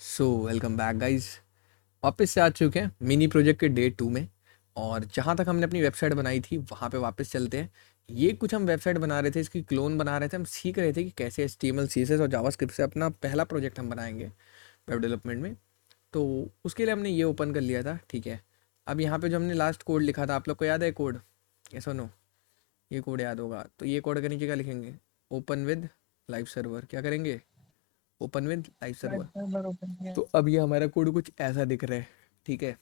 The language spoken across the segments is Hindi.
So welcome back guys. वापस से आ चुके हैं मिनी प्रोजेक्ट के डे 2 में। और जहाँ तक हमने अपनी वेबसाइट बनाई थी वहाँ पे वापस चलते हैं। ये कुछ हम वेबसाइट बना रहे थे, इसकी क्लोन बना रहे थे, हम सीख रहे थे कि कैसे HTML CSS और जावास्क्रिप्ट से अपना पहला प्रोजेक्ट हम बनाएंगे वेब डेवलपमेंट में। तो उसके लिए हमने ये ओपन कर लिया था, ठीक है। अब यहाँ पे जो हमने लास्ट कोड लिखा था, आप लोग को याद है कोड? ये सुनो, ये कोड याद होगा तो ये कोड के नीचे क्या लिखेंगे? Open with live server. क्या करेंगे? Open with live live server. Server open किया तो है। अब ये हमारा कोड कुछ ऐसा दिख रहा है, ठीक है।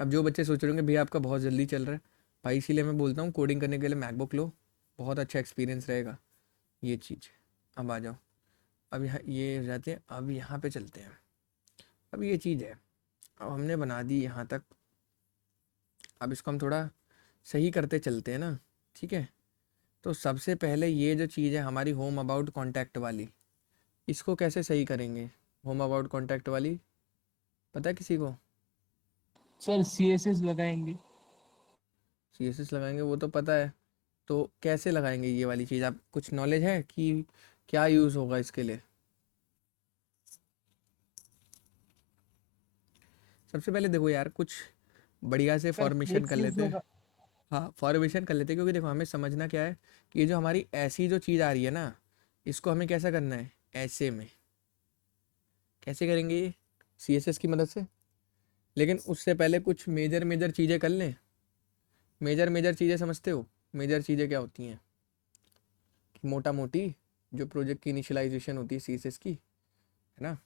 अब जो बच्चे सोच रहे होंगे भैया आपका बहुत जल्दी चल रहा है, भाई इसीलिए मैं बोलता हूँ कोडिंग करने के लिए मैकबुक लो, बहुत अच्छा एक्सपीरियंस रहेगा। ये चीज़। अब आ जाओ। अब यहाँ ये हो जाते हैं, अब यहाँ पे चलते हैं। अब ये चीज़ है, अब हमने बना दी यहाँ तक। अब इसको हम थोड़ा सही करते चलते हैं ना, ठीक है। तो सबसे पहले ये जो चीज़ है हमारी होम अबाउट कॉन्टैक्ट वाली, इसको कैसे सही करेंगे? होम अबाउट कॉन्टैक्ट वाली पता है किसी को? सर सीएसएस लगाएंगे। CSS लगाएंगे वो तो पता है। तो कैसे लगाएंगे ये वाली चीज़? आप कुछ नॉलेज है कि क्या यूज़ होगा इसके लिए? सबसे पहले देखो यार, कुछ बढ़िया से सर फॉर्मेशन कर फ्लेक्स यूज लेते हैं। होगा। हाँ, फॉर्मेशन कर लेते हैं, क्योंकि देखो हमें समझना क्या है कि ये जो हमारी ऐसी जो चीज़ आ रही है ना, इसको हमें कैसा करना है? ऐसे में कैसे करेंगे ये? CSS की मदद से। लेकिन उससे पहले कुछ मेजर मेजर चीज़ें कर लें। मेजर मेजर चीज़ें समझते हो? मेजर चीज़ें क्या होती हैं? मोटा मोटी जो प्रोजेक्ट की इनिशियलाइजेशन होती है CSS की, है ना।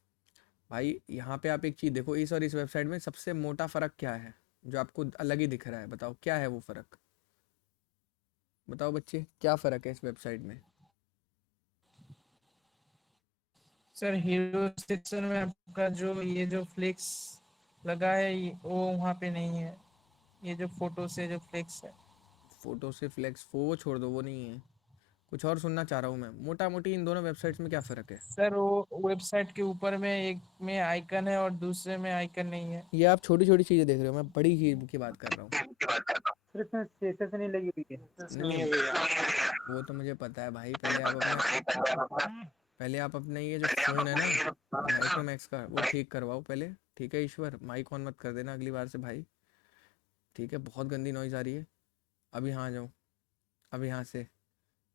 भाई यहाँ पे आप एक चीज़ देखो, इस और इस वेबसाइट में सबसे मोटा फ़र्क क्या है जो आपको अलग ही दिख रहा है? बताओ क्या है वो फ़र्क? बताओ बच्चे, क्या फ़र्क है इस वेबसाइट में? सर हीरो सेक्शन में आपका जो ये जो फ्लेक्स लगा है वो वहाँ पे नहीं है। ये जो फोटो से जो फ्लेक्स है। फोटो से फ्लेक्स, वो छोड़ दो, वो नहीं है। कुछ और सुनना चाह रहा हूँ मैं, मोटा मोटी इन दोनों वेबसाइट्स में क्या फ़र्क है? सर वो वेबसाइट के ऊपर में एक में आइकन है और दूसरे में आइकन नहीं है। ये आप छोटी छोटी चीज़ें देख रहे हो, मैं बड़ी चीज़ की बात कर रहा हूँ। सिर्फ इसमें सीएसएस नहीं लगी हुई है। नहीं नहीं है नहीं, भैया। वो तो मुझे पता है भाई। पहले आप अपने ये जो फ़ोन है ना, माइक्रोमैक्स का, वो ठीक करवाओ पहले, ठीक है ईश्वर? माइक ऑन मत कर देना अगली बार से भाई, ठीक है? बहुत गंदी नॉइज़ आ रही है। अब यहाँ आ जाओ। अब यहाँ से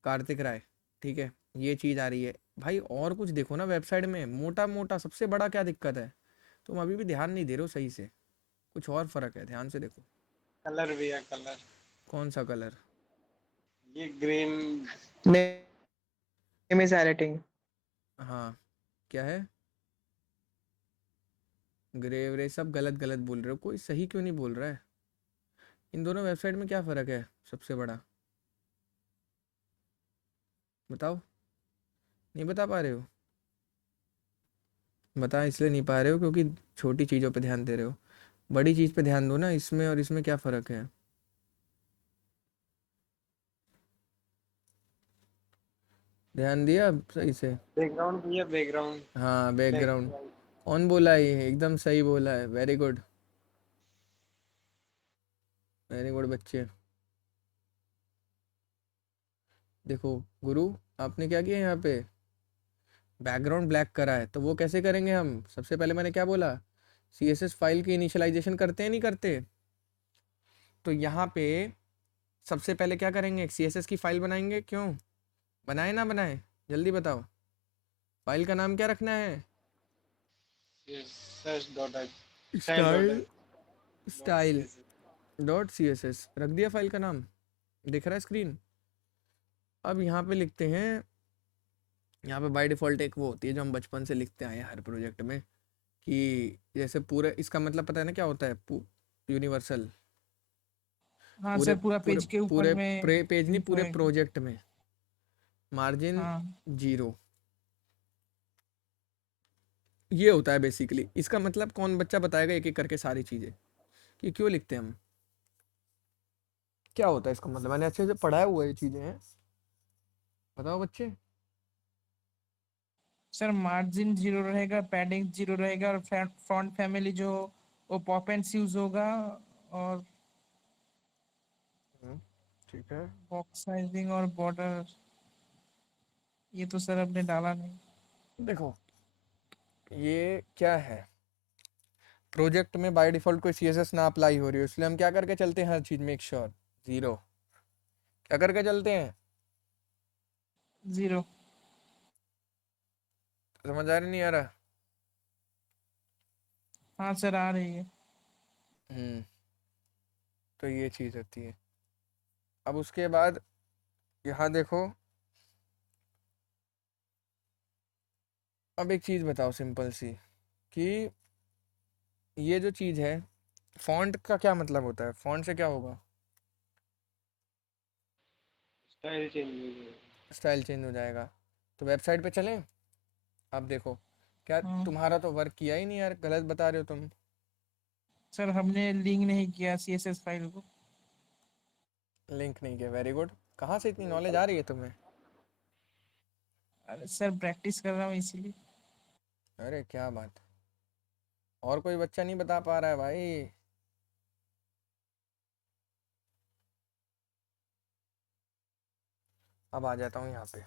कार्तिक राय, ठीक है। ये चीज़ आ रही है भाई, और कुछ देखो ना वेबसाइट में, मोटा मोटा सबसे बड़ा क्या दिक्कत है? तुम अभी भी ध्यान नहीं दे रहे हो सही से। कुछ और फ़र्क है, ध्यान से देखो। कलर भैया कलर। कौन सा कलर? ये ग्रीन। Name is highlighting. हाँ, क्या है? ग्रे व्रे सब गलत गलत बोल रहे हो, कोई सही क्यों नहीं बोल रहा है? इन दोनों वेबसाइट में क्या फ़र्क है सबसे बड़ा? बताओ। नहीं बता पा रहे हो? बता इसलिए नहीं पा रहे हो क्योंकि छोटी चीज़ों पे ध्यान दे रहे हो। बड़ी चीज़ पे ध्यान दो ना, इसमें और इसमें क्या फ़र्क है? ध्यान दिया सही से? बैकग्राउंड भैया बैकग्राउंड। हाँ, बैकग्राउंड। बैकग्राउंड। कौन बोला है ये? एकदम सही बोला है, वेरी गुड। वेरी गुड बच्चे। देखो गुरु, आपने क्या किया यहाँ पे? बैकग्राउंड ब्लैक करा है, तो वो कैसे करेंगे हम? सबसे पहले मैंने क्या बोला? CSS फाइल की इनिशियलाइजेशन करते हैं नहीं करते? तो यहाँ पे सबसे पहले क्या करेंगे? CSS की फाइल बनाएंगे। क्यों बनाए ना बनाए? जल्दी बताओ। फाइल का नाम क्या रखना है? Search dot style dot style. Dot C style S S. Dot CSS रख दिया फाइल का नाम, दिख रहा है स्क्रीन? अब यहाँ पे लिखते हैं, यहाँ पे बाय डिफ़ॉल्ट एक वो होती है जो हम बचपन से लिखते आए हैं हर प्रोजेक्ट में, कि जैसे पूरे, इसका मतलब पता है ना क्या होता है? यूनिवर्सल। हाँ पूरे सर पूरा पूरे पेज के ऊपर पूरे में पेज नहीं, info पूरे है। प्रोजेक्ट में मार्जिन हाँ 0। ये होता है बेसिकली। इसका मतलब कौन बच्चा बताएगा एक एक करके सारी चीज़ें कि क्यों लिखते हैं हम? क्या होता है इसका मतलब? मैंने अच्छे से पढ़ाया हुआ ये चीज़ें हैं। बताओ बच्चे। सर मार्जिन जीरो रहेगा, पैडिंग जीरो रहेगा और फॉन्ट फैमिली जो वो पॉप एंड यूज होगा। और हम्म, ठीक है। बॉक्स साइजिंग और बॉर्डर ये तो सर आपने डाला नहीं। देखो ये क्या है, प्रोजेक्ट में बाय डिफॉल्ट कोई CSS ना अप्लाई हो रही हो, इसलिए हम क्या करके चलते हैं हर चीज़ मेक श्योर 0 क्या करके चलते हैं। 0। समझ आ रही नहीं आ रहा। हाँ सर, आ रही है। तो ये चीज़ होती है। अब उसके बाद यहाँ देखो, अब एक चीज़ बताओ सिंपल सी कि ये जो चीज़ है फॉन्ट का क्या मतलब होता है, फॉन्ट से क्या होगा, स्टाइल चेंज हो जाएगा। स्टाइल चेंज हो जाएगा। तो वेबसाइट पे चलें, अब देखो क्या हाँ तुम्हारा तो वर्क किया ही नहीं यार, गलत बता रहे हो तुम। सर, हमने लिंक नहीं किया CSS फाइल को। लिंक नहीं किया, वेरी गुड। कहाँ से इतनी नॉलेज आ रही है तुम्हें। अरे सर, प्रैक्टिस कर रहा हूँ इसीलिए। अरे क्या बात, और कोई बच्चा नहीं बता पा रहा है भाई। अब आ जाता हूँ यहाँ पे,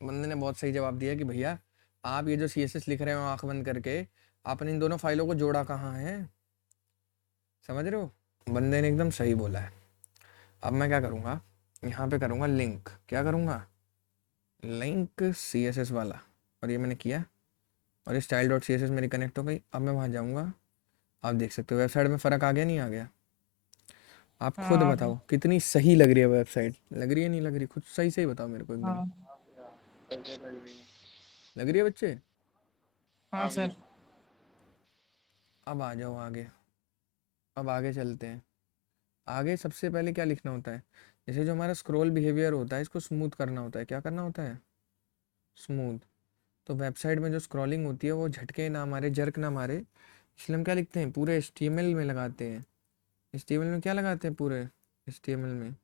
बंदे ने बहुत सही जवाब दिया कि भैया आप ये जो CSS लिख रहे हो आंख बंद करके, आपने इन दोनों फाइलों को जोड़ा कहाँ है, समझ रहे हो। बंदे ने एकदम सही बोला है। अब मैं क्या करूँगा, यहाँ पे करूँगा लिंक, क्या करूँगा, लिंक CSS वाला, और ये मैंने किया और ये style.css मेरी कनेक्ट हो गई। अब मैं वहाँ जाऊँगा, आप देख सकते हो वेबसाइट में फ़र्क आ गया नहीं आ गया। आप खुद हाँ बताओ कितनी सही लग रही है वेबसाइट, लग रही है नहीं लग रही, खुद सही सही बताओ मेरे को एकदम। हाँ कैसे लग रही है? लग रही है बच्चे। हाँ हाँ भैया। सर। अब आ जाओ आगे, अब आगे चलते हैं। आगे सबसे पहले क्या लिखना होता है, जैसे जो हमारा स्क्रॉल बिहेवियर होता है इसको स्मूथ करना होता है, क्या करना होता है, स्मूथ। तो वेबसाइट में जो स्क्रॉलिंग होती है वो झटके ना मारे, जर्क ना मारे, इसलिए हम क्या लिखते हैं, पूरे HTML में लगाते हैं। HTML में क्या लगाते हैं, पूरे HTML में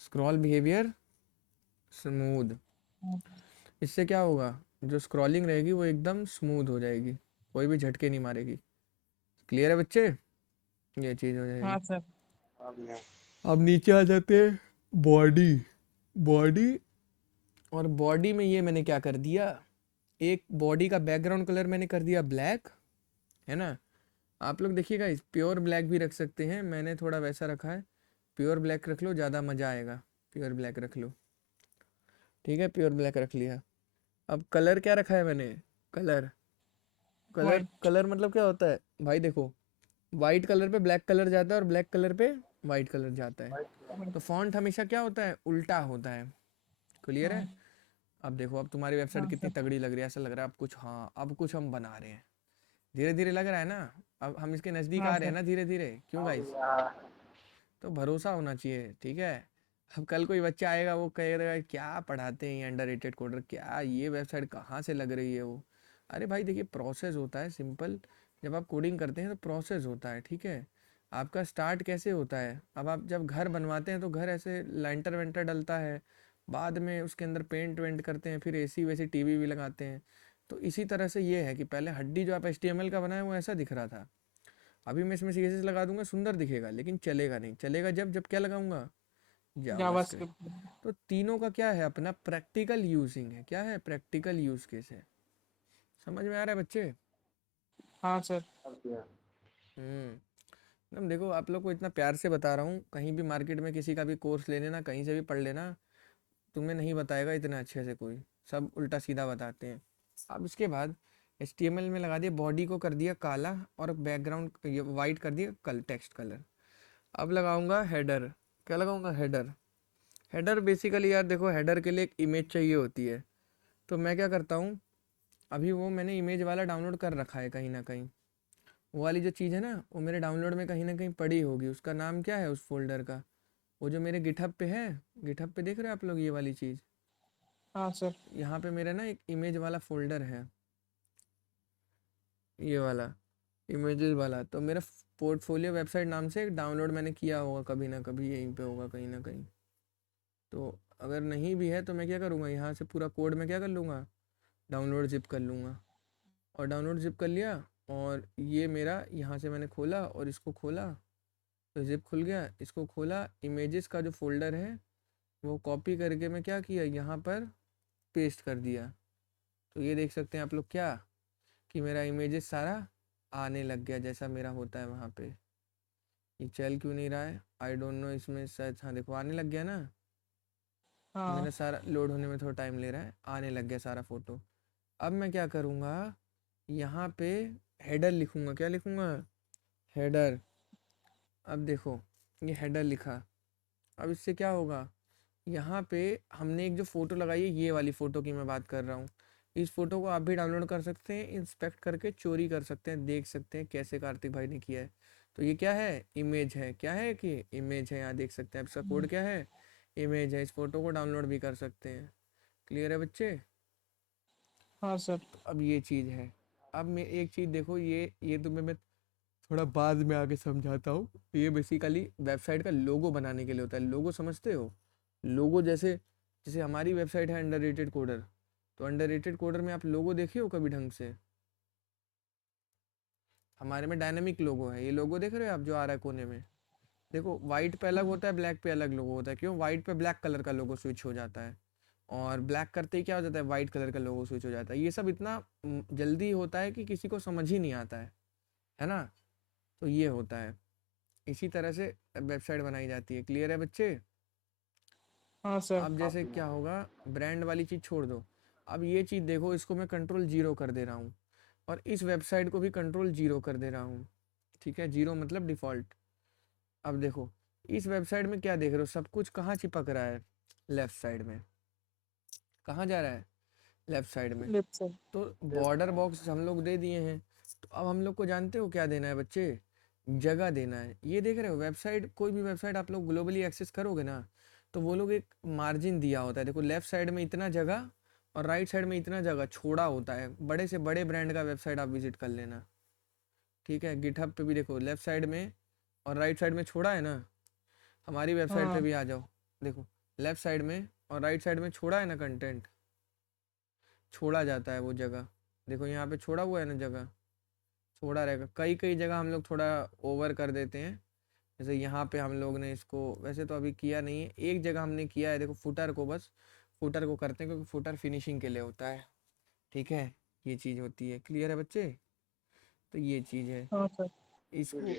स्क्रॉल बिहेवियर स्मूथ। हाँ इससे क्या होगा, जो स्क्रॉलिंग रहेगी वो एकदम स्मूथ हो जाएगी, कोई भी झटके नहीं मारेगी। क्लियर है बच्चे, ये चीज़ हो हाँ जाएगी। सर। हाँ भैया। अब नीचे आ जाते हैं, बॉडी, बॉडी, और बॉडी में ये मैंने क्या कर दिया, एक बॉडी का बैकग्राउंड कलर मैंने कर दिया ब्लैक, है ना। आप लोग देखिएगा इस प्योर ब्लैक भी रख सकते हैं, मैंने थोड़ा वैसा रखा है, प्योर ब्लैक रख लो ज़्यादा मज़ा आएगा, प्योर ब्लैक रख लो, ठीक है, प्योर ब्लैक रख लिया। अब कलर क्या रखा है मैंने, कलर, कलर वाइट। कलर मतलब क्या होता है भाई, देखो वाइट कलर पे ब्लैक कलर जाता है और ब्लैक कलर पे वाइट कलर जाता है, तो फॉन्ट हमेशा क्या होता है, उल्टा होता है। क्लियर है। हाँ अब देखो, अब तुम्हारी वेबसाइट हाँ कितनी सर। तगड़ी लग रही है, ऐसा लग रहा है अब कुछ, हाँ अब कुछ हम बना रहे हैं, धीरे धीरे लग रहा है ना। अब हम इसके नज़दीक हाँ आ रहे हैं सर। ना धीरे धीरे, क्यों हाँ गाइस। भैया। तो भरोसा होना चाहिए, ठीक है। अब कल कोई बच्चा आएगा वो कहेगा क्या पढ़ाते हैं ये अंडररेटेड कोडर, क्या ये वेबसाइट कहाँ से लग रही है वो। अरे भाई देखिए, प्रोसेस होता है सिंपल, जब आप कोडिंग करते हैं तो प्रोसेस होता है, ठीक है। आपका स्टार्ट कैसे होता है, अब आप जब घर बनवाते हैं तो घर ऐसे लाइंटर वेंटर डलता है, बाद में उसके अंदर पेंट वेंट करते हैं, फिर AC वैसी TV भी लगाते हैं। तो इसी तरह से ये है कि पहले हड्डी जो आप HTML का बनाए वो ऐसा दिख रहा था, अभी मैं इसमें CSS लगा दूंगा सुंदर दिखेगा, लेकिन चलेगा नहीं, चलेगा जब जब क्या लगाऊंगा, जावास्क्रिप्ट। जावास्क्रिप्ट। तो तीनों का क्या है, अपना प्रैक्टिकल यूजिंग है, क्या है, प्रैक्टिकल यूज केस है। समझ में आ रहा है बच्चे। हाँ सर। हाँ भैया। एकदम देखो, आप लोग को इतना प्यार से बता रहा हूँ, कहीं भी मार्केट में किसी का भी कोर्स ले लेना, कहीं से भी पढ़ लेना, तुम्हें नहीं बताएगा इतना अच्छे से कोई, सब उल्टा सीधा बताते हैं। अब इसके बाद HTML में लगा दिया, बॉडी को कर दिया काला और बैकग्राउंड ये वाइट कर दिया, कल टेक्स्ट कलर। अब लगाऊंगा हेडर, क्या लगाऊंगा, हेडर। हेडर बेसिकली यार देखो, हेडर के लिए एक इमेज चाहिए होती है, तो मैं क्या करता हूँ, अभी वो मैंने इमेज वाला डाउनलोड कर रखा है कहीं ना कहीं, वो वाली जो चीज़ है ना वो मेरे डाउनलोड में कहीं ना कहीं पड़ी होगी, उसका नाम क्या है उस फोल्डर का, वो जो मेरे गिटहब पे है, गिटहब पे देख रहे हैं आप लोग ये वाली चीज़, हाँ सर। यहाँ पे मेरा ना एक इमेज वाला फोल्डर है, ये वाला इमेजेस वाला, तो मेरा पोर्टफोलियो वेबसाइट नाम से एक डाउनलोड मैंने किया होगा कभी ना कभी, यहीं पे होगा कहीं ना कहीं। तो अगर नहीं भी है तो मैं क्या करूँगा, यहाँ से पूरा कोड मैं क्या कर लूँगा, डाउनलोड जिप कर लूँगा, और डाउनलोड जिप कर लिया, और ये मेरा यहाँ से मैंने खोला और इसको खोला, तो जिप खुल गया, इसको खोला, इमेजेस का जो फोल्डर है वो कॉपी करके मैं क्या किया, यहाँ पर पेस्ट कर दिया। तो ये देख सकते हैं आप लोग क्या, कि मेरा इमेजेस सारा आने लग गया जैसा मेरा होता है वहाँ पे। ये चल क्यों नहीं रहा है, आई डोंट नो। इसमें शायद, हाँ देखो आने लग गया ना। हाँ मेरा सारा लोड होने में थोड़ा टाइम ले रहा है, आने लग गया सारा फोटो। अब मैं क्या करूँगा, यहाँ पे हेडर लिखूँगा। क्या लिखूँगा, हेडर। अब देखो ये हेडर लिखा। अब इससे क्या होगा, यहाँ पे हमने एक जो फ़ोटो लगाई है, ये वाली फ़ोटो की मैं बात कर रहा हूँ। इस फ़ोटो को आप भी डाउनलोड कर सकते हैं, इंस्पेक्ट करके चोरी कर सकते हैं, देख सकते हैं कैसे कार्तिक भाई ने किया है। तो ये क्या है, इमेज है। क्या है कि इमेज है, यहाँ देख सकते हैं। अब इसका कोड क्या है, इमेज है। इस फ़ोटो को डाउनलोड भी कर सकते हैं। क्लियर है बच्चे। हाँ सर। तो अब ये चीज़ है। अब मैं एक चीज़ देखो, ये तुम्हें मैं थोड़ा बाद में आके समझाता हूँ। ये बेसिकली वेबसाइट का लोगो बनाने के लिए होता है। लोगो समझते हो, लोगो जैसे जैसे हमारी वेबसाइट है अंडररेटेड कोडर, तो अंडररेटेड कोडर में आप लोगो देखे हो कभी ढंग से। हमारे में डायनेमिक लोगो है, ये लोगो देख रहे हो आप जो आ रहा है कोने में। देखो वाइट पे अलग होता है, ब्लैक पे अलग लोगो होता है। क्यों, वाइट पे ब्लैक कलर का लोगो स्विच हो जाता है, और ब्लैक करते ही क्या हो जाता है, वाइट कलर का लोगो स्विच हो जाता है। ये सब इतना जल्दी होता है कि किसी को समझ ही नहीं आता है ना। तो ये होता है, इसी तरह से वेबसाइट बनाई जाती है। क्लियर है बच्चे। हाँ सर। अब जैसे क्या होगा, ब्रांड वाली चीज़ छोड़ दो। अब ये चीज़ देखो, इसको मैं कंट्रोल 0 कर दे रहा हूँ, और इस वेबसाइट को भी कंट्रोल 0 कर दे रहा हूँ। ठीक है, 0 मतलब डिफ़ॉल्ट। अब देखो इस वेबसाइट में क्या देख रहे हो, सब कुछ कहाँ चिपक रहा है, लेफ़्ट साइड में। कहाँ जा रहा है, लेफ़्ट साइड में। Left sir. तो बॉर्डर बॉक्स हम लोग दे दिए हैं। तो अब हम लोग को जानते हो क्या देना है बच्चे, जगह देना है। ये देख रहे हो वेबसाइट, कोई भी वेबसाइट आप लोग ग्लोबली एक्सेस करोगे ना, तो वो लोग एक मार्जिन दिया होता है। देखो लेफ्ट साइड में इतना जगह और राइट साइड में इतना जगह छोड़ा होता है। बड़े से बड़े ब्रांड का वेबसाइट आप विजिट कर लेना। ठीक है, गिटहब पे भी देखो लेफ्ट साइड में और राइट साइड में छोड़ा है ना। हमारी वेबसाइट पे हाँ भी आ जाओ, देखो लेफ्ट साइड में और राइट साइड में छोड़ा है ना, कंटेंट छोड़ा जाता है वो जगह। देखो यहाँ पे छोड़ा हुआ है ना जगह, छोड़ा रहेगा। कई कई जगह हम लोग थोड़ा ओवर कर देते हैं। जैसे यहाँ पे हम लोग ने इसको वैसे तो अभी किया नहीं है, एक जगह हमने किया है। देखो फुटर को, बस फुटर को करते हैं क्योंकि फुटर फिनिशिंग के लिए होता है। ठीक है, ये चीज़ होती है। क्लियर है बच्चे। तो ये चीज़ है, हाँ सर। इसको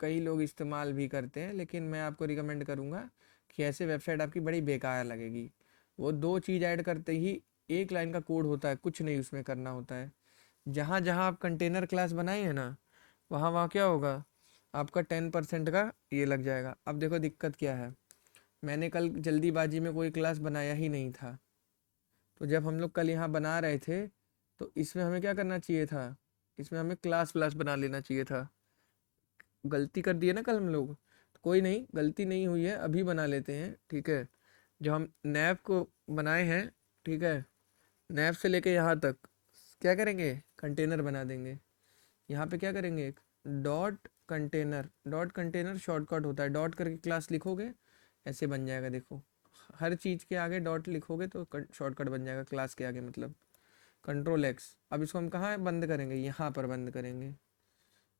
कई लोग इस्तेमाल भी करते हैं, लेकिन मैं आपको रिकमेंड करूँगा कि ऐसे वेबसाइट आपकी बड़ी बेकार लगेगी। वो दो चीज़ ऐड करते ही एक लाइन का कोड होता है, कुछ नहीं उसमें करना होता है। जहाँ जहाँ आप कंटेनर क्लास बनाए हैं ना, वहाँ वहाँ क्या होगा, आपका 10% का ये लग जाएगा। अब देखो दिक्कत क्या है, मैंने कल जल्दीबाजी में कोई क्लास बनाया ही नहीं था। तो जब हम लोग कल यहाँ बना रहे थे, तो इसमें हमें क्या करना चाहिए था, इसमें हमें क्लास व्लास बना लेना चाहिए था। गलती कर दी है ना कल हम लोग, तो कोई नहीं, गलती नहीं हुई है, अभी बना लेते हैं। ठीक है, जो हम नैव को बनाए हैं, ठीक है, नैव से लेके यहाँ तक क्या करेंगे, कंटेनर बना देंगे। यहाँ पे क्या करेंगे, एक dot container. Dot container shortcut होता है, डॉट करके क्लास लिखोगे ऐसे बन जाएगा। देखो हर चीज़ के आगे डॉट लिखोगे तो शॉर्टकट बन जाएगा, क्लास के आगे मतलब कंट्रोल एक्स। अब इसको हम कहाँ बंद करेंगे, यहाँ पर बंद करेंगे।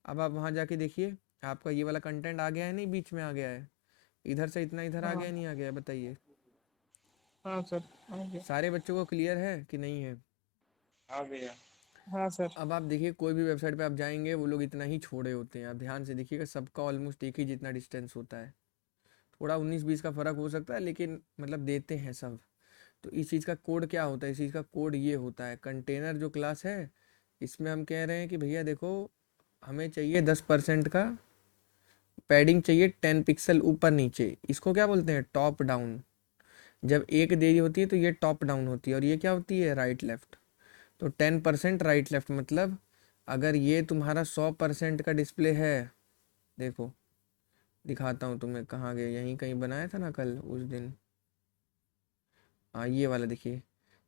अब आप वहाँ जाके देखिए, आपका ये वाला कंटेंट आ गया है, नहीं बीच में आ गया है, इधर से इतना इधर आ हाँ गया नहीं आ गया, बताइए। हाँ सर। आ गया। सारे बच्चों को क्लियर है कि नहीं है। आ गया। हाँ सर। अब आप देखिए कोई भी वेबसाइट पे आप जाएंगे, वो लोग इतना ही छोड़े होते हैं। आप ध्यान से देखिएगा, सबका ऑलमोस्ट एक ही जितना डिस्टेंस होता है। थोड़ा 19-20 का फ़र्क हो सकता है, लेकिन मतलब देते हैं सब। तो इस चीज़ का कोड क्या होता है, इस चीज़ का कोड ये होता है, कंटेनर जो क्लास है, इसमें हम कह रहे हैं कि भैया देखो हमें चाहिए 10% का पैडिंग चाहिए, 10 पिक्सल ऊपर नीचे। इसको क्या बोलते हैं, टॉप डाउन। जब एक देरी होती है तो ये टॉप डाउन होती है, और ये क्या होती है, राइट लेफ्ट। तो 10% राइट लेफ्ट मतलब अगर ये तुम्हारा 100% का डिस्प्ले है, देखो दिखाता हूँ तुम्हें, कहाँ गए, यहीं कहीं बनाया था ना कल उस दिन। हाँ ये वाला देखिए,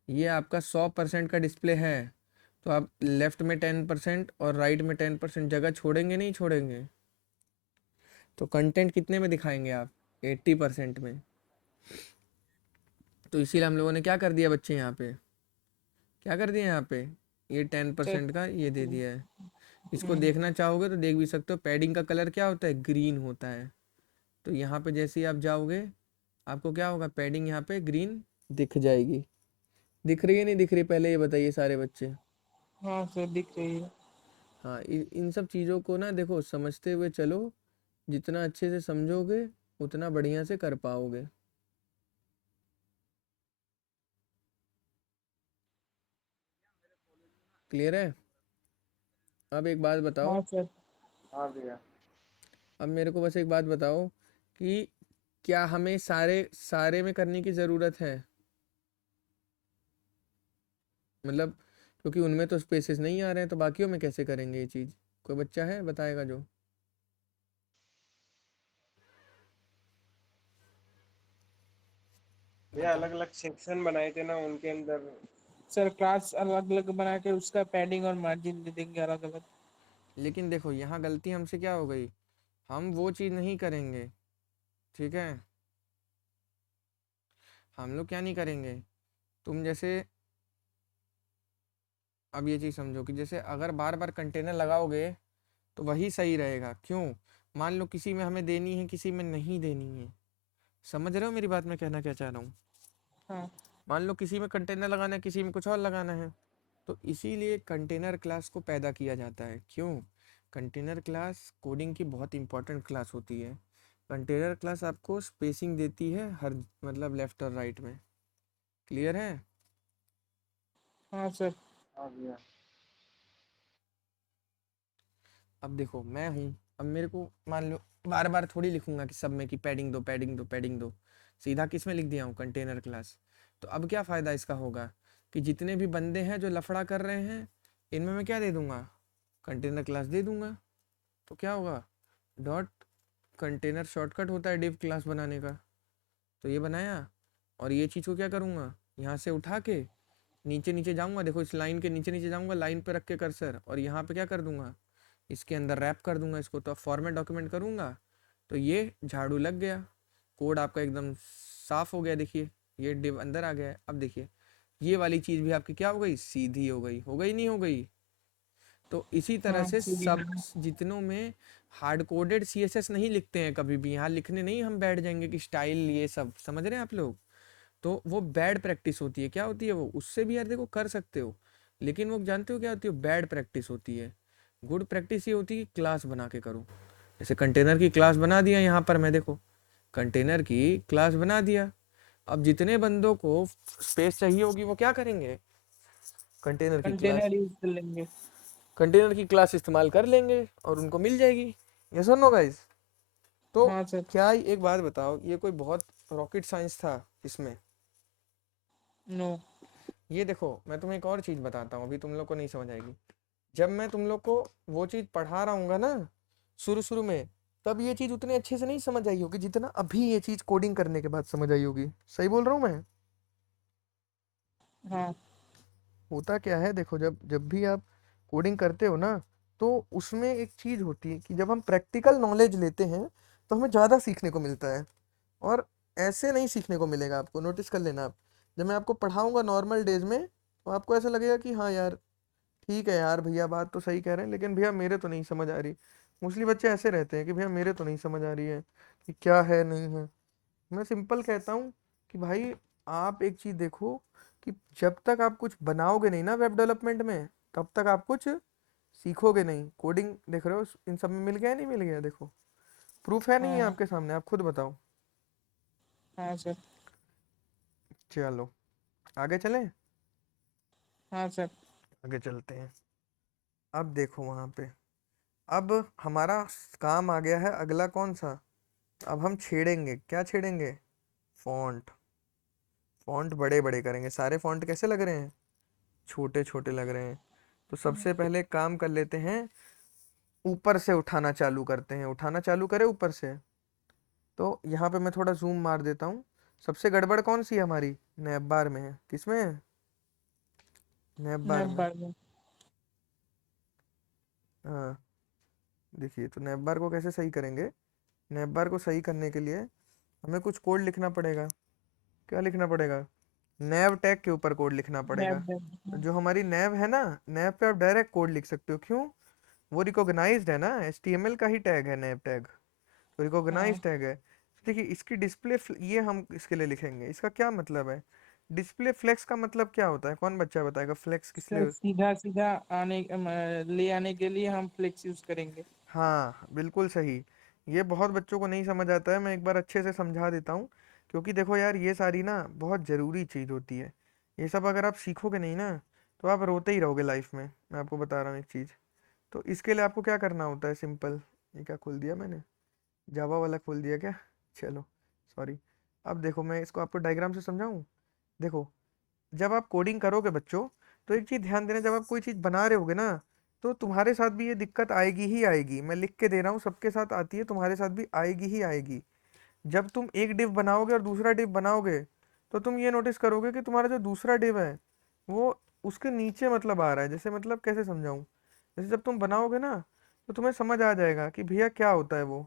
ये आपका 100% का डिस्प्ले है, तो आप लेफ्ट में 10% और राइट में 10% जगह छोड़ेंगे नहीं छोड़ेंगे। तो कंटेंट कितने में दिखाएंगे आप, 80% में। तो इसीलिए हम लोगों ने क्या कर दिया बच्चे, यहाँ पे क्या कर दिया, यहाँ पे ये 10% का ये दे दिया है। इसको हम्म, देखना चाहोगे तो देख भी सकते हो। पैडिंग का कलर क्या होता है, ग्रीन होता है। तो यहाँ पे जैसे ही आप जाओगे, आपको क्या होगा, पैडिंग यहाँ पे ग्रीन दिख जाएगी। दिख रही है नहीं दिख रही, पहले ये बताइए सारे बच्चे। हाँ सर दिख रही है। हाँ, इन सब चीज़ों को ना देखो समझते हुए चलो, जितना अच्छे से समझोगे उतना बढ़िया से कर पाओगे। क्लियर है? अब एक बात बताओ, हाँ सर। हाँ भैया। अब मेरे को बस एक बात बताओ कि क्या हमें सारे सारे में करने की ज़रूरत है? मतलब क्योंकि उनमें तो स्पेसेस नहीं आ रहे हैं, तो बाकियों में कैसे करेंगे ये चीज़? कोई बच्चा है बताएगा जो? भैया बताओ। अलग अलग सेक्शन बनाए थे ना उनके अंदर। सर क्लास अलग अलग बना के उसका पैडिंग और मार्जिन दे देंगे अलग अलग। लेकिन देखो यहाँ गलती हमसे क्या हो गई, हम वो चीज़ नहीं करेंगे, ठीक है? हम लोग क्या नहीं करेंगे, तुम जैसे अब ये चीज़ समझो कि जैसे अगर बार बार कंटेनर लगाओगे तो वही सही रहेगा। क्यों? मान लो किसी में हमें देनी है, किसी में नहीं देनी है। समझ रहे हो मेरी बात, मैं कहना क्या चाह रहा हूँ? हाँ मान लो किसी में कंटेनर लगाना है, किसी में कुछ और लगाना है, तो इसीलिए कंटेनर क्लास को पैदा किया जाता है। क्यों? कंटेनर क्लास कोडिंग की बहुत इंपॉर्टेंट क्लास होती है। कंटेनर क्लास आपको स्पेसिंग देती है हर मतलब लेफ्ट और राइट में। क्लियर है? हाँ सर। हाँ भैया। अब देखो मैं हूँ, अब मेरे को मान लो बार बार थोड़ी लिखूंगा कि सब में कि पैडिंग दो पैडिंग दो पैडिंग दो। सीधा किस में लिख दिया हूँ, कंटेनर क्लास। तो अब क्या फ़ायदा इसका होगा कि जितने भी बंदे हैं जो लफड़ा कर रहे हैं, इनमें मैं क्या दे दूंगा, कंटेनर क्लास दे दूंगा। तो क्या होगा, डॉट कंटेनर शॉर्टकट होता है डिव क्लास बनाने का। तो ये बनाया, और ये चीज़ को क्या करूँगा, यहाँ से उठा के नीचे नीचे जाऊँगा, देखो इस लाइन के नीचे नीचे जाऊँगा, लाइन पे रख के कर्सर, और यहाँ पे क्या कर दूंगा, इसके अंदर रैप कर दूंगा इसको। तो अब फॉर्मेट डॉक्यूमेंट करूँगा तो ये झाड़ू लग गया, कोड आपका एकदम साफ हो गया। देखिए ये डिव अंदर आ गया है। अब देखिए ये वाली चीज़ भी आपकी क्या हो गई, सीधी हो गई नहीं हो गई? तो इसी तरह हाँ से सीधी सब हाँ। जितनों में हार्ड कोडेड सीएसएस नहीं लिखते हैं कभी भी, यहाँ लिखने नहीं हम बैठ जाएंगे कि स्टाइल ये सब, समझ रहे हैं आप लोग? तो वो बैड प्रैक्टिस होती है। क्या होती है वो, उससे भी यार देखो कर सकते हो, लेकिन वो जानते हो क्या होती है, बैड प्रैक्टिस होती है। गुड प्रैक्टिस ये होती है कि क्लास बना के करो। जैसे कंटेनर की क्लास बना दिया यहाँ पर, मैं देखो कंटेनर की क्लास बना दिया। अब जितने बंदों को स्पेस चाहिए होगी वो क्या करेंगे, कंटेनर की क्लास, कंटेनर यूज कर लेंगे। कंटेनर की क्लास इस्तेमाल कर लेंगे और उनको मिल जाएगी। यस और नो गाइस? तो हाँ सर। क्या, एक बात बताओ, ये कोई बहुत रॉकेट साइंस था इसमें? नो। ये देखो मैं तुम्हें एक और चीज़ बताता हूँ, अभी तुम लोग को नहीं समझ आएगी। जब मैं तुम लोग को वो चीज़ पढ़ा रहा हूँ ना शुरू शुरू में, तब ये चीज़ उतने अच्छे से नहीं समझ आई होगी जितना अभी ये चीज़ कोडिंग करने के बाद समझ आई होगी। सही बोल रहा हूँ मैं? हाँ होता क्या है देखो, जब जब भी आप कोडिंग करते हो ना, तो उसमें एक चीज़ होती है कि जब हम प्रैक्टिकल नॉलेज लेते हैं तो हमें ज़्यादा सीखने को मिलता है। और ऐसे नहीं सीखने को मिलेगा आपको, नोटिस कर लेना आप। जब मैं आपको पढ़ाऊंगा नॉर्मल डेज में, तो आपको ऐसा लगेगा कि हाँ यार ठीक है यार, भैया बात तो सही कह रहे हैं, लेकिन भैया मेरे तो नहीं समझ आ रही। मोस्टली बच्चे ऐसे रहते हैं कि भैया मेरे तो नहीं समझ आ रही है कि क्या है नहीं है। मैं सिंपल कहता हूँ कि भाई आप एक चीज़ देखो कि जब तक आप कुछ बनाओगे नहीं ना वेब डेवलपमेंट में, तब तक आप कुछ सीखोगे नहीं। कोडिंग देख रहे हो इन सब में मिल गया नहीं मिल गया, देखो प्रूफ है नहीं है हाँ। आपके सामने, आप खुद बताओ। हाँ सर। चलो आगे चलें। हाँ सर। आगे चलते हैं। अब देखो वहाँ पे, अब हमारा काम आ गया है अगला कौन सा, अब हम छेड़ेंगे, क्या छेड़ेंगे, फॉन्ट। फॉन्ट बड़े बड़े करेंगे। सारे फॉन्ट कैसे लग रहे हैं, छोटे छोटे लग रहे हैं। तो सबसे पहले काम कर लेते हैं, ऊपर से उठाना चालू करते हैं। उठाना चालू करें ऊपर से, तो यहाँ पे मैं थोड़ा जूम मार देता हूँ। सबसे गड़बड़ कौन सी है हमारी, नैब बार में है। किसमें है, नैब बार नैब में। बार में। हाँ देखिए, तो नैब बार को कैसे सही करेंगे, नैब बार को सही करने के लिए हमें कुछ कोड लिखना पड़ेगा। क्या लिखना पड़ेगा, नैव टैग के ऊपर कोड लिखना पड़ेगा। नैब तो नैब। जो हमारी नैव है ना, नैव पे आप डायरेक्ट कोड लिख सकते हो। क्यों, वो रिकॉग्नाइज्ड है ना, एचटीएमएल का ही टैग है नैव टैग, तो हाँ रिकॉग्नाइज्ड टैग है। तो देखिए इसकी डिस्प्ले ये हम इसके लिए लिखेंगे। इसका क्या मतलब है, डिस्प्ले फ्लेक्स का मतलब क्या होता है? कौन बच्चा बताएगा फ्लेक्स किस सर लिए? सीधा सीधा ले आने के लिए हम फ्लेक्स यूज करेंगे। हाँ बिल्कुल सही। ये बहुत बच्चों को नहीं समझ आता है, मैं एक बार अच्छे से समझा देता हूँ। क्योंकि देखो यार, ये सारी ना बहुत ज़रूरी चीज़ होती है। ये सब अगर आप सीखोगे नहीं ना, तो आप रोते ही रहोगे लाइफ में। मैं आपको बता रहा हूँ एक चीज़। तो इसके लिए आपको क्या करना होता है, सिंपल। ये क्या खोल दिया मैंने? जावा वाला खोल दिया क्या? चलो, सॉरी। अब देखो, मैं इसको आपको डायग्राम से समझाऊँ। देखो, जब आप कोडिंग करोगे बच्चों, तो एक चीज़ ध्यान देना, जब आप कोई चीज़ बना रहे होगे ना, तो तुम्हारे साथ भी ये दिक्कत आएगी ही आएगी। मैं लिख के दे रहा हूँ, सबके साथ आती है, तुम्हारे साथ भी आएगी ही आएगी। जब तुम एक डिव बनाओगे और दूसरा डिव बनाओगे, तो तुम ये नोटिस करोगे कि तुम्हारा जो दूसरा डिव है, वो उसके नीचे मतलब आ रहा है। जैसे मतलब कैसे समझाऊं? जैसे जब तुम बनाओगे ना, तो तुम्हें समझ आ जाएगा कि भैया क्या होता है वो।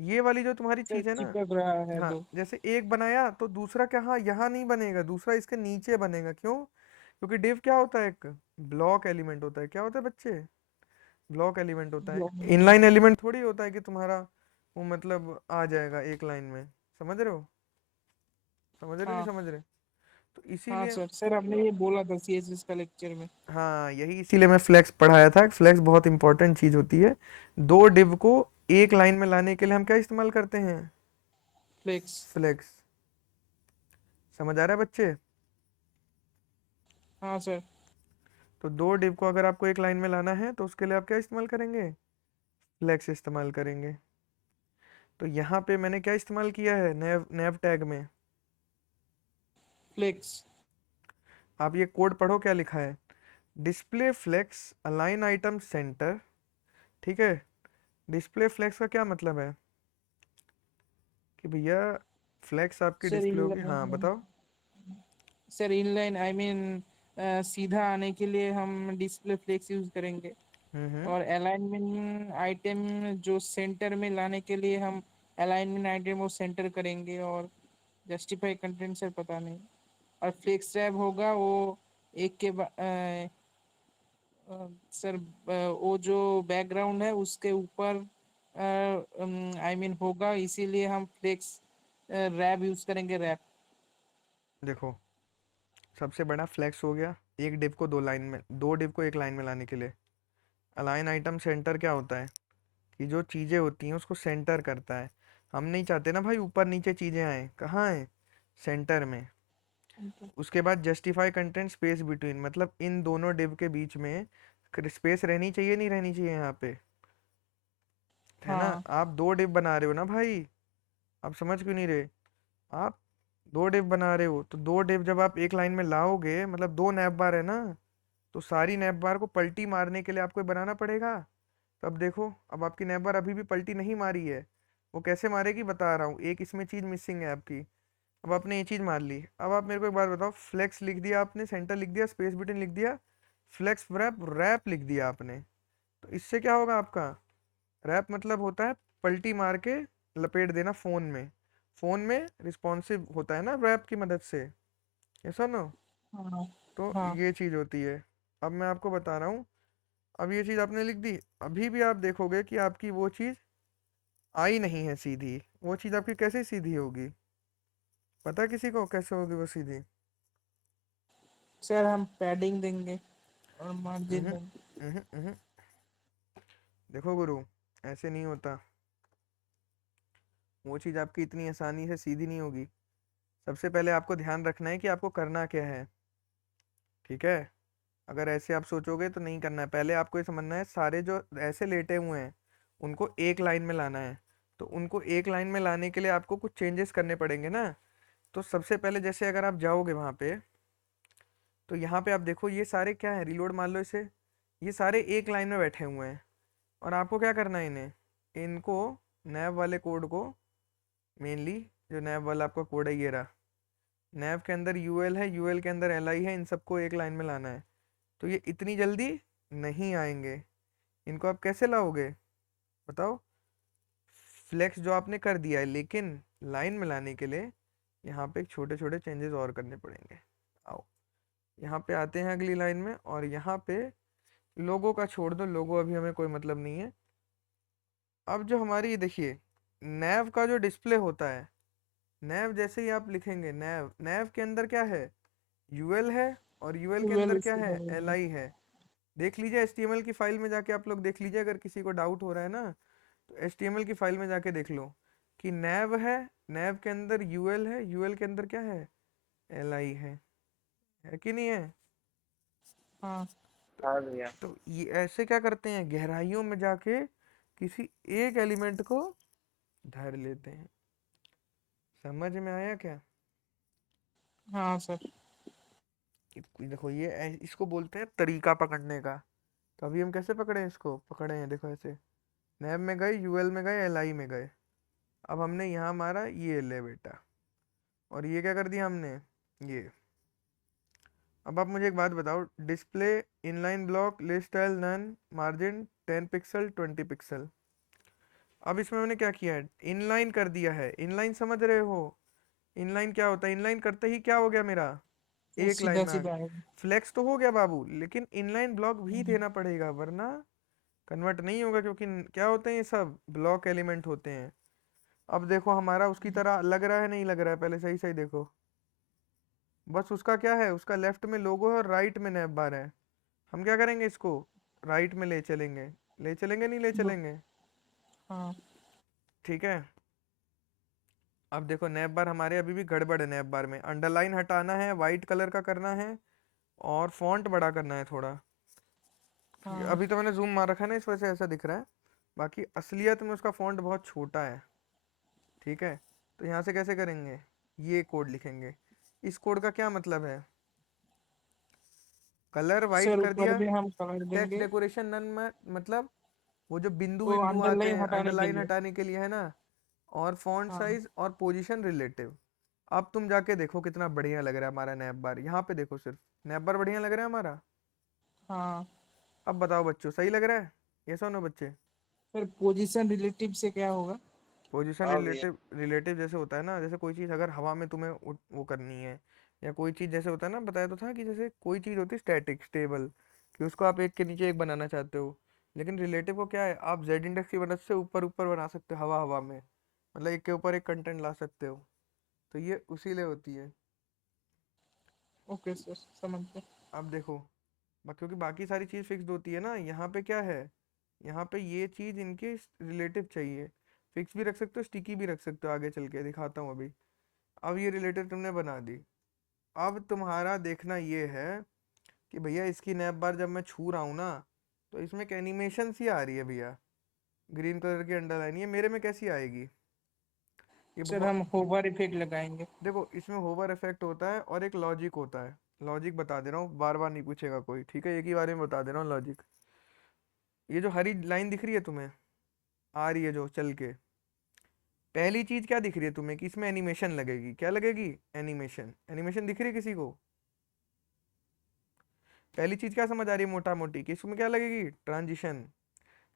ये वाली जो तुम्हारी सर चीज़ है ना, चिपक रहा है हाँ, दो। जैसे एक बनाया तो दूसरा क्या, हाँ, यहाँ नहीं बनेगा, दूसरा इसके नीचे बनेगा। क्यों? क्योंकि डिव क्या होता है? एक ब्लॉक एलिमेंट होता है। क्या होता है बच्चे? ब्लॉक एलिमेंट होता है। इनलाइन एलिमेंट थोड़ी होता है कि तुम्हारा वो मतलब आ जाएगा एक लाइन में। समझ रहे हो? समझ रहे हो नहीं हाँ समझ रहे? तो हाँ इसीलिए, सर, सर आपने ये बोला था सीएसएस का लेक्चर में। हाँ, यही इसीलिए मैं फ्लेक्स पढ़ाया था। फ्लेक्स बहुत इंपॉर्टेंट चीज होती है। दो डिव को एक लाइन में लाने के लिए हम क्या इस्तेमाल करते हैं? फ्लेक्स। फ्लेक्स। समझ आ रहा है बच्चे? हाँ सर। तो दो डिव को अगर आपको एक लाइन में लाना है, तो उसके लिए आप क्या इस्तेमाल करेंगे? फ्लेक्स इस्तेमाल करेंगे। तो यहाँ पे मैंने क्या इस्तेमाल किया है नेव नेव टैग में? फ्लेक्स। आप ये कोड पढ़ो, क्या लिखा है। Display flex align item center. ठीक है। डिस्प्ले फ्लेक्स का क्या मतलब है? कि भैया फ्लेक्स आपकी सर डिस्प्ले होगी। हाँ बताओ। इनलाइन आई मीन सीधा आने के लिए हम डिस्प्ले फ्लेक्स यूज करेंगे। हम्म। और अलाइनमेंट आइटम जो सेंटर में लाने के लिए हम अलाइनमेंट आइटम वो सेंटर करेंगे। और जस्टिफाई कंटेंट सर पता नहीं। और फ्लेक्स रैप होगा वो एक के सर वो जो बैकग्राउंड है उसके ऊपर आई मीन होगा, इसीलिए हम फ्लेक्स रैप यूज करेंगे, रैप। देखो, सबसे बड़ा फ्लेक्स हो गया एक डिव को दो लाइन में, दो डिव को एक लाइन में लाने के लिए। अलाइन आइटम सेंटर क्या होता है? कि जो चीज़ें होती हैं उसको सेंटर करता है। हम नहीं चाहते ना भाई ऊपर नीचे चीज़ें आए। कहाँ है? सेंटर में। उसके बाद जस्टिफाई कंटेंट स्पेस बिटवीन, मतलब इन दोनों डिव के बीच में स्पेस रहनी चाहिए नहीं रहनी चाहिए यहाँ पे? है ना? हाँ आप दो डिव बना रहे हो ना भाई, आप समझ क्यों नहीं रहे? आप दो डिव बना रहे हो, तो दो डिव जब आप एक लाइन में लाओगे, मतलब दो नैप बार है ना, तो सारी नैप बार को पलटी मारने के लिए आपको ये बनाना पड़ेगा। तो अब देखो, अब आपकी नैप बार अभी भी पलटी नहीं मारी है। वो कैसे मारेगी बता रहा हूँ, एक इसमें चीज़ मिसिंग है आपकी। अब आपने ये चीज़ मार ली, अब आप मेरे को एक बात बताओ, फ्लेक्स लिख दिया आपने, सेंटर लिख दिया, स्पेस बिटवीन लिख दिया, फ्लेक्स रैप रैप लिख दिया आपने। तो इससे क्या होगा आपका? रैप मतलब होता है पलटी मार के लपेट देना फोन में। फोन में रिस्पॉन्सिव होता है ना रैप की मदद से। ऐसा ना? हाँ तो हाँ। ये चीज़ होती है। अब मैं आपको बता रहा हूँ। अब ये चीज़ आपने लिख दी, अभी भी आप देखोगे कि आपकी वो चीज़ आई नहीं है सीधी। वो चीज़ आपकी कैसे सीधी होगी? पता है किसी को कैसे होगी वो सीधी? सर हम पैडिंग देंगे और मार्जिन हम्म देंगे। हम्म। देखो गुरु, ऐसे नहीं होता। वो चीज़ आपकी इतनी आसानी से सीधी नहीं होगी। सबसे पहले आपको ध्यान रखना है कि आपको करना क्या है। ठीक है? अगर ऐसे आप सोचोगे तो नहीं करना है। पहले आपको ये समझना है, सारे जो ऐसे लेटे हुए हैं उनको एक लाइन में लाना है। तो उनको एक लाइन में लाने के लिए आपको कुछ चेंजेस करने पड़ेंगे ना। तो सबसे पहले, जैसे अगर आप जाओगे वहाँ पे, तो यहाँ पे आप देखो ये सारे क्या है, रिलोड मान लो इसे। ये सारे एक लाइन में बैठे हुए हैं। और आपको क्या करना है, इन्हें, इनको, नैव वाले कोड को, मेनली जो नैव वाला आपका कोड है ये रहा, नैव के अंदर यूएल है, यूएल के अंदर एलआई है, इन सबको एक लाइन में लाना है। तो ये इतनी जल्दी नहीं आएंगे। इनको आप कैसे लाओगे बताओ? फ्लेक्स जो आपने कर दिया है, लेकिन लाइन में लाने के लिए यहाँ पे एक छोटे छोटे चेंजेस और करने पड़ेंगे। आओ, यहाँ पे आते हैं अगली लाइन में, और यहाँ पे लोगों का छोड़ दो, लोगो अभी हमें कोई मतलब नहीं है। अब जो हमारी, देखिए, नैव का जो डिस्प्ले होता है, नैव जैसे ही आप लिखेंगे, नैव, नैव के अंदर क्या है? यूएल है और यूएल के वेल अंदर क्या इसके है, बगल एल में। आई है। देख लीजिए HTML की फाइल में जाके आप लोग देख लीजिए, अगर किसी को डाउट हो रहा है ना तो HTML की फाइल में जाके देख लो कि नैव है, नैव के अंदर यूएल है, यूएल के अंदर क्या है, एल आई है कि नहीं है। हाँ हाँ भैया। तो ये ऐसे क्या करते हैं, गहराइयों में जाके किसी एक एलिमेंट को धर लेते हैं। समझ में आया क्या। हाँ सर। देखो ये इसको बोलते हैं तरीका पकड़ने का। तो अभी हम कैसे पकड़े, इसको पकड़े हैं देखो ऐसे, नैब में गए, यूएल में गए, एल आई में गए। अब हमने यहाँ मारा, ये ले बेटा, और ये क्या कर दिया हमने, ये। अब आप मुझे एक बात बताओ, display inline block list style none margin 10 pixel 20 pixel. अब इसमें मैंने क्या किया है, इनलाइन कर दिया है। इनलाइन समझ रहे हो, इनलाइन क्या होता है, इनलाइन करते ही क्या हो गया मेरा, वो एक लाइन सीधा में आ सीधा गया। आएगा। फ्लेक्स तो हो गया बाबू, लेकिन इनलाइन ब्लॉक भी हम्म, देना पड़ेगा, वरना कन्वर्ट नहीं होगा, क्योंकि क्या होते हैं ये सब ब्लॉक एलिमेंट होते हैं। अब देखो हमारा उसकी तरह लग रहा है, नहीं लग रहा है, पहले सही सही देखो। बस उसका क्या है, उसका लेफ्ट में लोगो है और राइट में नैप बार है। हम क्या करेंगे, इसको राइट में ले चलेंगे, ले चलेंगे नहीं ले ब- चलेंगे। हाँ ठीक है। अब देखो नैप बार हमारे अभी भी गड़बड़ है, नैप बार में अंडरलाइन हटाना है, वाइट कलर का करना है, और फॉन्ट बड़ा करना है थोड़ा। हाँ अभी तो मैंने जूम मार रखा है ना, इस वजह से ऐसा दिख रहा है, बाकी असलियत में उसका फॉन्ट बहुत छोटा है। ठीक है। तो यहाँ से कैसे करेंगे, ये कोड लिखेंगे। इस कोड का क्या मतलब है, कलर वाइट सर कर ऊपर दिया, भी हम कर टेक्स्ट देंगे डेकोरेशन नन में, मतलब वो जो बिंदु वो बिंदु आते अंडरलाइन हैं हटाने के अंडरलाइन लिए। हटाने के लिए है ना, और फॉन्ट हाँ साइज और पोजीशन रिलेटिव। अब तुम जाके देखो कितना बढ़िया लग रहा है हमारा नैप बार, यहाँ पे देखो सिर्फ, नैप बार बढ़िया लग रहा है हमारा। हाँ। अब बताओ बच्चों, सही लग रहा है, ये सुनो बच्चे। सर पोजीशन रिलेटिव से क्या होगा? पोजीशन हाँ भैया। रिलेटिव, रिलेटिव जैसे होता है ना, जैसे कोई चीज़ अगर हवा में तुम्हें वो करनी है, या कोई चीज़ जैसे होता है ना, बताया तो था कि जैसे कोई चीज़ होती है स्टैटिक स्टेबल, कि उसको आप एक के नीचे एक बनाना चाहते हो। लेकिन रिलेटिव को क्या है, आप जेड इंडेक्स की मदद से ऊपर ऊपर बना सकते हो, हवा हवा में, मतलब एक के ऊपर एक कंटेंट ला सकते हो। तो ये उसी लिए होती है। ओके सर समझ गए। अब देखो, क्योंकि बाकी सारी चीज़ फिक्स्ड होती है ना, यहाँ पे क्या है, यहाँ पे ये चीज़ इनके रिलेटिव चाहिए। फिक्स भी रख सकते हो, स्टिकी भी रख सकते हो, आगे चल के दिखाता हूँ अभी। अब ये रिलेटिव तुमने बना दी। अब तुम्हारा देखना ये है कि भैया इसकी नैप बार जब मैं छू रहा हूँ ना, तो इसमें एक एनिमेशन सी आ रही है भैया, ग्रीन कलर की अंडरलाइन, ये मेरे में कैसी आएगी, ये सर बहुत। हम होवर इफेक्ट लगाएंगे। देखो इसमें होवर इफेक्ट होता है और एक लॉजिक होता है। लॉजिक बता दे रहा हूँ, बार बार नहीं पूछेगा कोई, ठीक है, एक ही बारे में बता दे रहा हूँ लॉजिक। ये जो हरी लाइन दिख रही है तुम्हें, आ रही है जो चल के, पहली चीज क्या दिख रही है तुम्हें कि इसमें एनिमेशन लगेगी, क्या लगेगी, एनिमेशन। एनिमेशन दिख रही है किसी को, पहली चीज क्या समझ आ रही है मोटा मोटी, कि इसमें क्या लगेगी, ट्रांजिशन,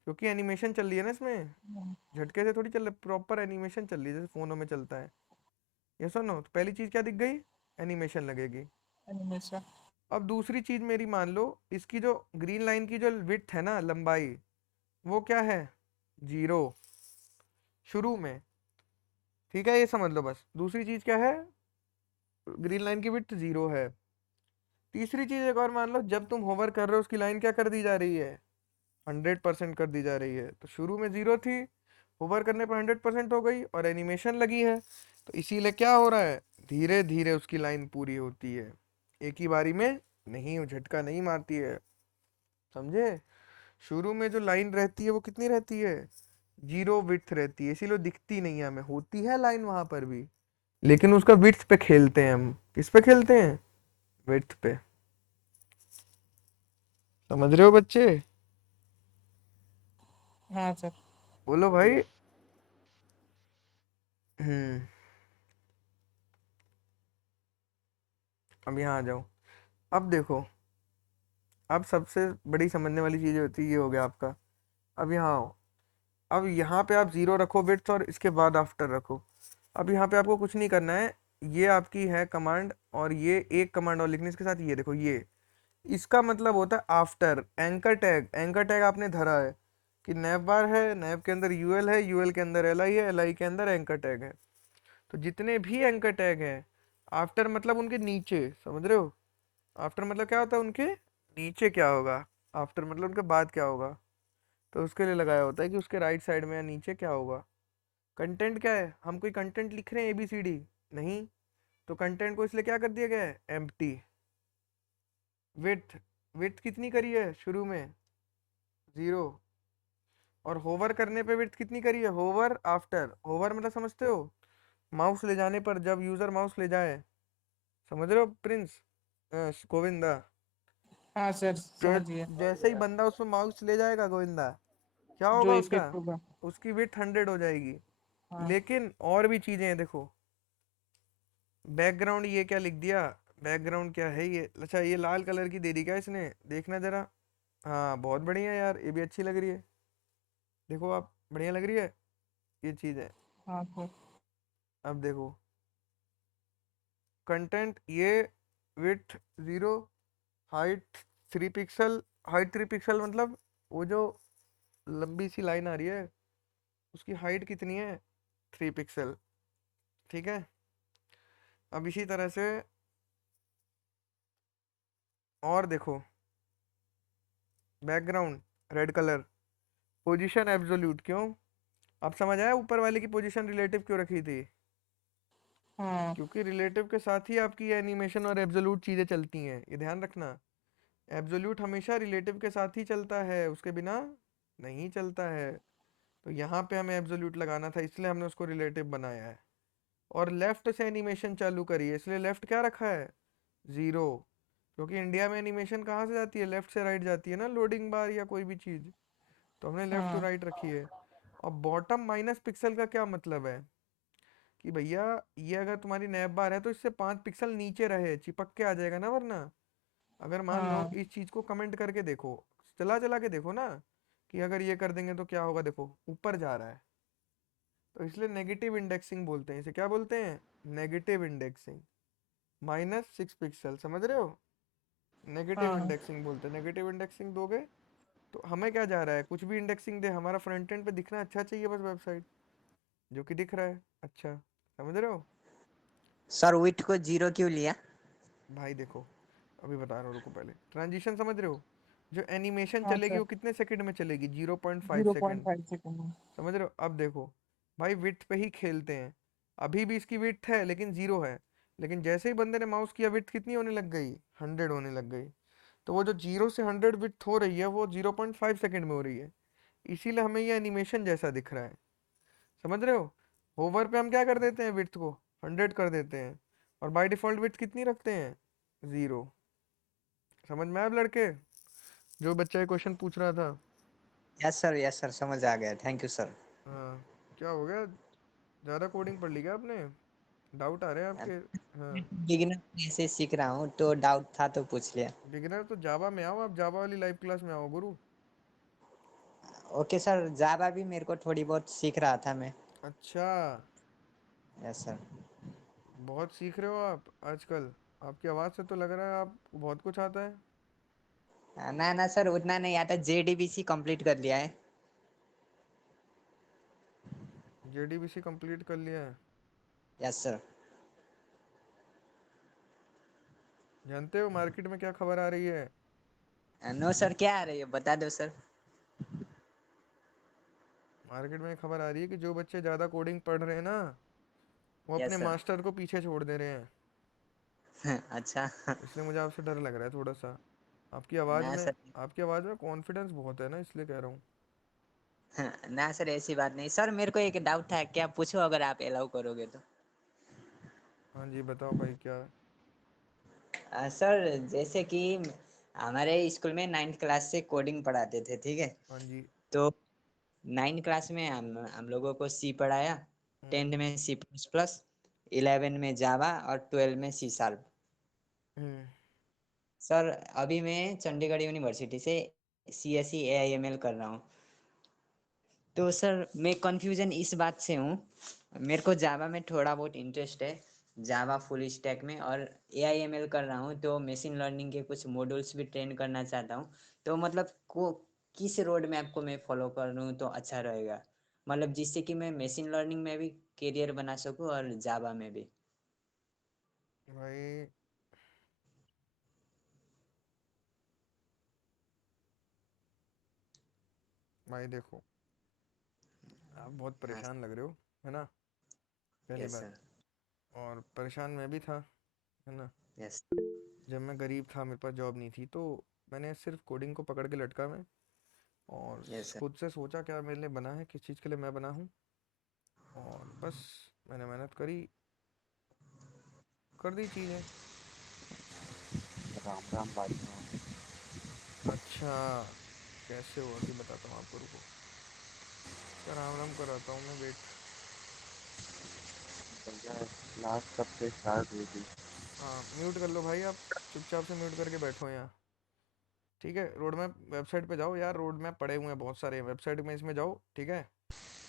क्योंकि एनिमेशन चल रही है ना इसमें, झटके से थोड़ी चल रही, प्रॉपर एनिमेशन चल रही है जैसे फोनों में चलता है। ये सुनो, तो पहली चीज क्या दिख गई, एनिमेशन लगेगी। एनिमेशन। अब दूसरी चीज मेरी मान लो, इसकी जो ग्रीन लाइन की जो विड्थ है ना, लंबाई, वो क्या है, 0 शुरू में। ठीक है, ये समझ लो बस। दूसरी चीज क्या है, ग्रीन लाइन की विड्थ 0 है। तीसरी चीज एक और मान लो, जब तुम होवर कर रहे हो उसकी लाइन क्या कर दी जा रही है, 100% कर दी जा रही है। तो शुरू में 0 थी, होवर करने पर 100% हो गई, और एनिमेशन लगी है, तो इसीलिए क्या हो रहा है, धीरे धीरे उसकी लाइन पूरी होती है, एक ही बारी में नहीं, वो झटका नहीं मारती है, समझे। शुरू में जो लाइन रहती है वो कितनी रहती है, 0 विड्थ रहती है, इसीलिए दिखती नहीं है हमें, होती है लाइन वहां पर भी, लेकिन उसका विड्थ पे खेलते हैं हम। किस पे खेलते हैं, विड्थ पे। समझ रहे हो बच्चे। हाँ सर। बोलो हाँ भाई। भैया। हम्म। अब यहाँ आ जाओ। अब देखो, अब सबसे बड़ी समझने वाली चीज होती है, ये हो गया आपका। अब यहाँ आओ। अब यहाँ पे आप 0 रखो विड्थ, और इसके बाद आफ्टर रखो। अब यहाँ पे आपको कुछ नहीं करना है, ये आपकी है कमांड, और ये एक कमांड और लिखने इसके साथ, ये देखो, ये इसका मतलब होता है after anchor tag. Anchor tag आपने धरा है कि नैव बार है, नैव के अंदर यूएल है, यूएल के अंदर एलआई है, एलआई के अंदर एंकर टैग है। तो जितने भी एंकर टैग हैं, आफ्टर मतलब उनके नीचे, समझ रहे हो, आफ्टर मतलब क्या होता है उनके नीचे क्या होगा, आफ्टर मतलब उनके बाद क्या होगा, तो उसके लिए लगाया होता है कि उसके राइट साइड में या नीचे क्या होगा। कंटेंट क्या है, हम कोई कंटेंट लिख रहे हैं ए बी सी डी, नहीं, तो कंटेंट को इसलिए क्या कर दिया गया है, एम्प्टी। विड्थ, विड्थ कितनी करी है शुरू में, 0, और होवर करने पे विड्थ कितनी करी है, होवर आफ्टर, होवर मतलब समझते हो, माउस ले जाने पर, जब यूजर माउस ले जाए, समझ रहे हो प्रिंस, गोविंदा, हाँ सर जै, समझ गया। जैसे ही बंदा उसमें माउस ले जाएगा गोविंदा, क्या जो होगा उसका, इफेक्ट होगा। उसकी विड्थ 100 हो जाएगी। हाँ लेकिन और भी चीजें हैं देखो, बैकग्राउंड ये क्या लिख दिया, बैकग्राउंड क्या है ये, अच्छा ये लाल कलर की दे दी क्या इसने, देखना जरा, हाँ बहुत बढ़िया यार, ये भी अच्छी लग रही है, देखो आप, बढ़िया लग रही है ये चीज़ है। हाँ सर। अब देखो कंटेंट ये, width 0, height 3 pixel, height 3 pixel मतलब वो जो लंबी सी लाइन आ रही है उसकी हाइट कितनी है, 3 पिक्सल, ठीक है। अब इसी तरह से और देखो, background red colour, position absolute, क्यों, अब समझ आया ऊपर वाले की पोजीशन रिलेटिव क्यों रखी थी, हाँ क्योंकि रिलेटिव के साथ ही आपकी एनिमेशन और एब्सोल्यूट चीज़ें चलती हैं, ये ध्यान रखना। एब्सोल्यूट हमेशा रिलेटिव के साथ ही चलता है, उसके बिना नहीं चलता है। तो यहाँ पे हमें एब्सोल्यूट लगाना था, इसलिए हमने उसको रिलेटिव बनाया है। और लेफ्ट से एनिमेशन चालू करी है, इसलिए लेफ्ट क्या रखा है, 0, क्योंकि इंडिया में एनिमेशन कहाँ से जाती है, लेफ्ट से राइट जाती है ना, लोडिंग बार या कोई भी चीज़, तो हमने लेफ्ट टू हाँ राइट रखी है। और बॉटम माइनस पिक्सल का क्या मतलब है, कि भैया ये अगर तुम्हारी नैप बार है तो इससे 5 पिक्सल नीचे रहे, चिपक के आ जाएगा ना, वरना अगर मान लो हाँ इस चीज को कमेंट करके देखो, चला चला के देखो ना, कि अगर ये कर देंगे तो क्या होगा, देखो ऊपर जा रहा है, तो इसलिए नेगेटिव इंडेक्सिंग बोलते हैं, इसे क्या बोलते हैं, नेगेटिव इंडेक्सिंग, -6 पिक्सल, समझ रहे हो, नेगेटिव हाँ इंडेक्सिंग बोलते हैं। नेगेटिव इंडेक्सिंग दोगे तो हमें क्या जा रहा है, कुछ भी इंडेक्सिंग दे, हमारा फ्रंट एंड पे दिखना अच्छा चाहिए बस, वेबसाइट जो कि दिख रहा है अच्छा, समझ रहे हो। सर विथ को 0 क्यों लिया? भाई देखो, अभी बता रहा हूँ, रुको, पहले ट्रांजिशन समझ रहे हो, जो एनिमेशन हाँ चलेगी सर। वो कितने सेकंड में चलेगी, 0.5 सेकंड, 0.5 सेकंड में। समझ रहे हो। अब देखो भाई, विड्थ पे ही खेलते हैं, अभी भी इसकी विड्थ है लेकिन 0 है, लेकिन जैसे ही बंदे ने माउस किया विड्थ कितनी होने लग गई, 100 होने लग गई। तो वो जो 0 से 100 विड्थ हो रही है वो 0.5 सेकंड में हो रही है, इसीलिए हमें ये एनिमेशन जैसा दिख रहा है, समझ रहे हो। होवर पे हम क्या कर देते हैं, विड्थ को 100 कर देते हैं, और बाय डिफॉल्ट विड्थ कितनी रखते हैं, 0। समझ में आया अब लड़के, जो बच्चा ये क्वेश्चन पूछ रहा था। यस सर समझ आ गया, थैंक यू सर। हाँ, क्या हो गया, ज़्यादा कोडिंग पढ़ ली क्या आपने, डाउट आ रहे हैं आपके। हाँ, बिगिनर से सीख रहा हूँ तो डाउट था तो पूछ लिया। बिगिनर तो जावा में आओ, आप जावा वाली लाइव क्लास में आओ गुरु। ओके सर, जावा भी मेरे को थोड़ी बहुत सीख रहा था मैं। अच्छा, यस सर। बहुत सीख रहे हो आप आजकल, आपकी आवाज़ से तो लग रहा है आपको बहुत कुछ आता है। ना ना सर उतना नहीं आता, जेडीबीसी कंप्लीट कर लिया है। जेडीबीसी कंप्लीट कर लिया है, यस सर। जानते हो मार्केट में क्या खबर आ रही है, नो सर, क्या आ रही है बता दो सर। मार्केट में खबर आ रही है कि जो बच्चे ज़्यादा कोडिंग पढ़ रहे हैं ना, वो अपने यस सर। मास्टर को पीछे छोड़ दे रहे हैं, अच्छा। इसलिए मुझे आपसे डर लग रहा है थोड़ा सा। आपकी आवाज़ ना में, सर। आपकी आवाज़ में कॉन्फिडेंस बहुत है ना, इसलिए कह रहा हूँ। ना सर ऐसी बात नहीं सर, मेरे को एक डाउट था, क्या पूछो अगर आप अलाउ करोगे तो। हाँ जी बताओ भाई क्या। सर जैसे कि हमारे स्कूल में 9th क्लास से कोडिंग पढ़ाते थे, ठीक है। हाँ जी। तो 9th क्लास में हम लोगों को सी पढ़ाया, हम्म। 10th में C++, 11 में जावा और 12 में C#। हम्म। सर अभी मैं चंडीगढ़ यूनिवर्सिटी से CSE AI ML कर रहा हूँ। तो सर मैं कंफ्यूजन इस बात से हूँ, मेरे को जावा में थोड़ा बहुत इंटरेस्ट है, जावा फुल स्टैक में, और AI ML कर रहा हूँ तो मशीन लर्निंग के कुछ मॉड्यूल्स भी ट्रेन करना चाहता हूँ। तो मतलब को किस रोड मैप को मैं फॉलो करूँ तो अच्छा रहेगा, मतलब जिससे कि मैं मशीन लर्निंग में भी करियर बना सकूँ और जावा में भी। भाई भाई देखो, आप बहुत हाँ परेशान लग रहे हो, है ना, पहली यस बात। सर और परेशान मैं भी था, है ना। यस जब मैं गरीब था, मेरे पास जॉब नहीं थी, तो मैंने सिर्फ कोडिंग को पकड़ के लटका मैं, और यस सर खुद से सोचा क्या मेरे लिए बना है, किस चीज़ के लिए मैं बना हूँ, और बस मैंने मेहनत करी, कर दी चीज़ें। राम राम भाई। अच्छा, कैसे हुआ कि बताता हूँ आपको, रुको। क्या राम राम कराता हूँ मैं, वेट। भैया क्लास कब से स्टार्ट हुई थी? हाँ, म्यूट कर लो भाई आप, चुपचाप से म्यूट करके बैठो यहाँ। ठीक है, रोड मैप वेबसाइट पे जाओ यार, रोड मैप पड़े हुए हैं बहुत सारे वेबसाइट में, इसमें जाओ, ठीक है।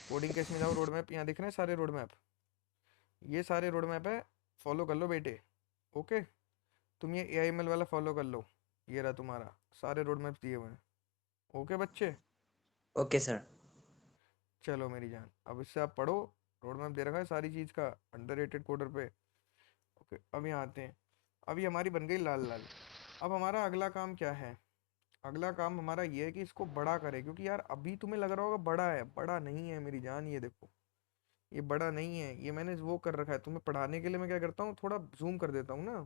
कोडिंग केस में जाओ, रोड मैप यहाँ दिख रहे हैं सारे रोड मैप, ये सारे रोड मैप है, फॉलो कर लो बेटे। ओके, तुम ये AIML वाला फॉलो कर लो, ये रहा तुम्हारा, सारे रोड मैप दिए हुए हैं। ओके बच्चे, ओके सर चलो मेरी जान, अब इससे आप पढ़ो, रोड मैप दे रखा है सारी चीज़ का, अंडररेटेड कोडर पे। ओके, अब यहाँ आते हैं। अब ये हमारी बन गई लाल लाल। अब हमारा अगला काम क्या है? अगला काम हमारा ये है कि इसको बड़ा करें, क्योंकि यार अभी तुम्हें लग रहा होगा बड़ा है, बड़ा नहीं है मेरी जान, ये देखो, ये बड़ा नहीं है, ये मैंने वो कर रखा है तुम्हें पढ़ाने के लिए। मैं क्या करता हूँ, थोड़ा जूम कर देता हूँ ना,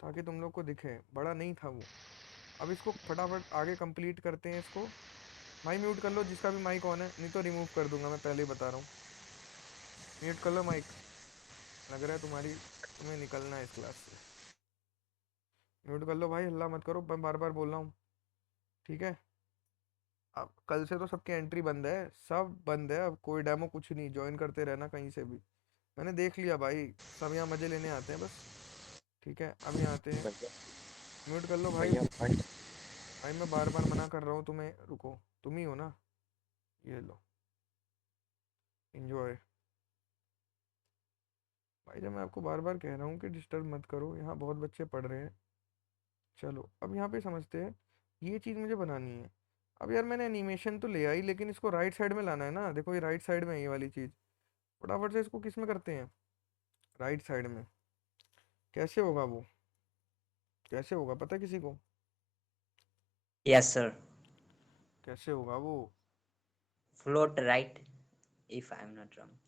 ताकि तुम लोग को दिखे, बड़ा नहीं था वो। अब इसको फटाफट आगे कंप्लीट करते हैं इसको। माइक म्यूट कर लो जिसका भी माइक ऑन है, नहीं तो रिमूव कर दूंगा, मैं पहले ही बता रहा हूँ। म्यूट कर लो माइक, लग रहा है तुम्हें निकलना है इस क्लास से। म्यूट कर लो भाई, हल्ला मत करो, मैं बार बार बोल रहा हूँ, ठीक है। अब कल से तो सबकी एंट्री बंद है, सब बंद है, अब कोई डेमो कुछ नहीं, ज्वाइन करते रहना कहीं से भी। मैंने देख लिया भाई, सब यहाँ मजे लेने आते हैं बस, ठीक है। अब यहाँ आते हैं, भैया म्यूट कर लो भाई। भैया भाई भाई मैं बार बार मना कर रहा हूँ तुम्हें, रुको, तुम ही हो ना, ये लो, एंजॉय। भाई जब मैं आपको बार बार कह रहा हूँ कि डिस्टर्ब मत करो, यहाँ बहुत बच्चे पढ़ रहे हैं। चलो अब यहाँ पे समझते हैं, ये चीज़ मुझे बनानी है। अब यार मैंने एनिमेशन तो ले आई, लेकिन इसको राइट साइड में लाना है ना, देखो ये राइट साइड में है ये वाली चीज़। फटाफट से इसको किस में करते हैं, राइट साइड में। कैसे होगा वो, कैसे होगा पता है किसी को, यस सर कैसे होगा वो? Float right if I am not wrong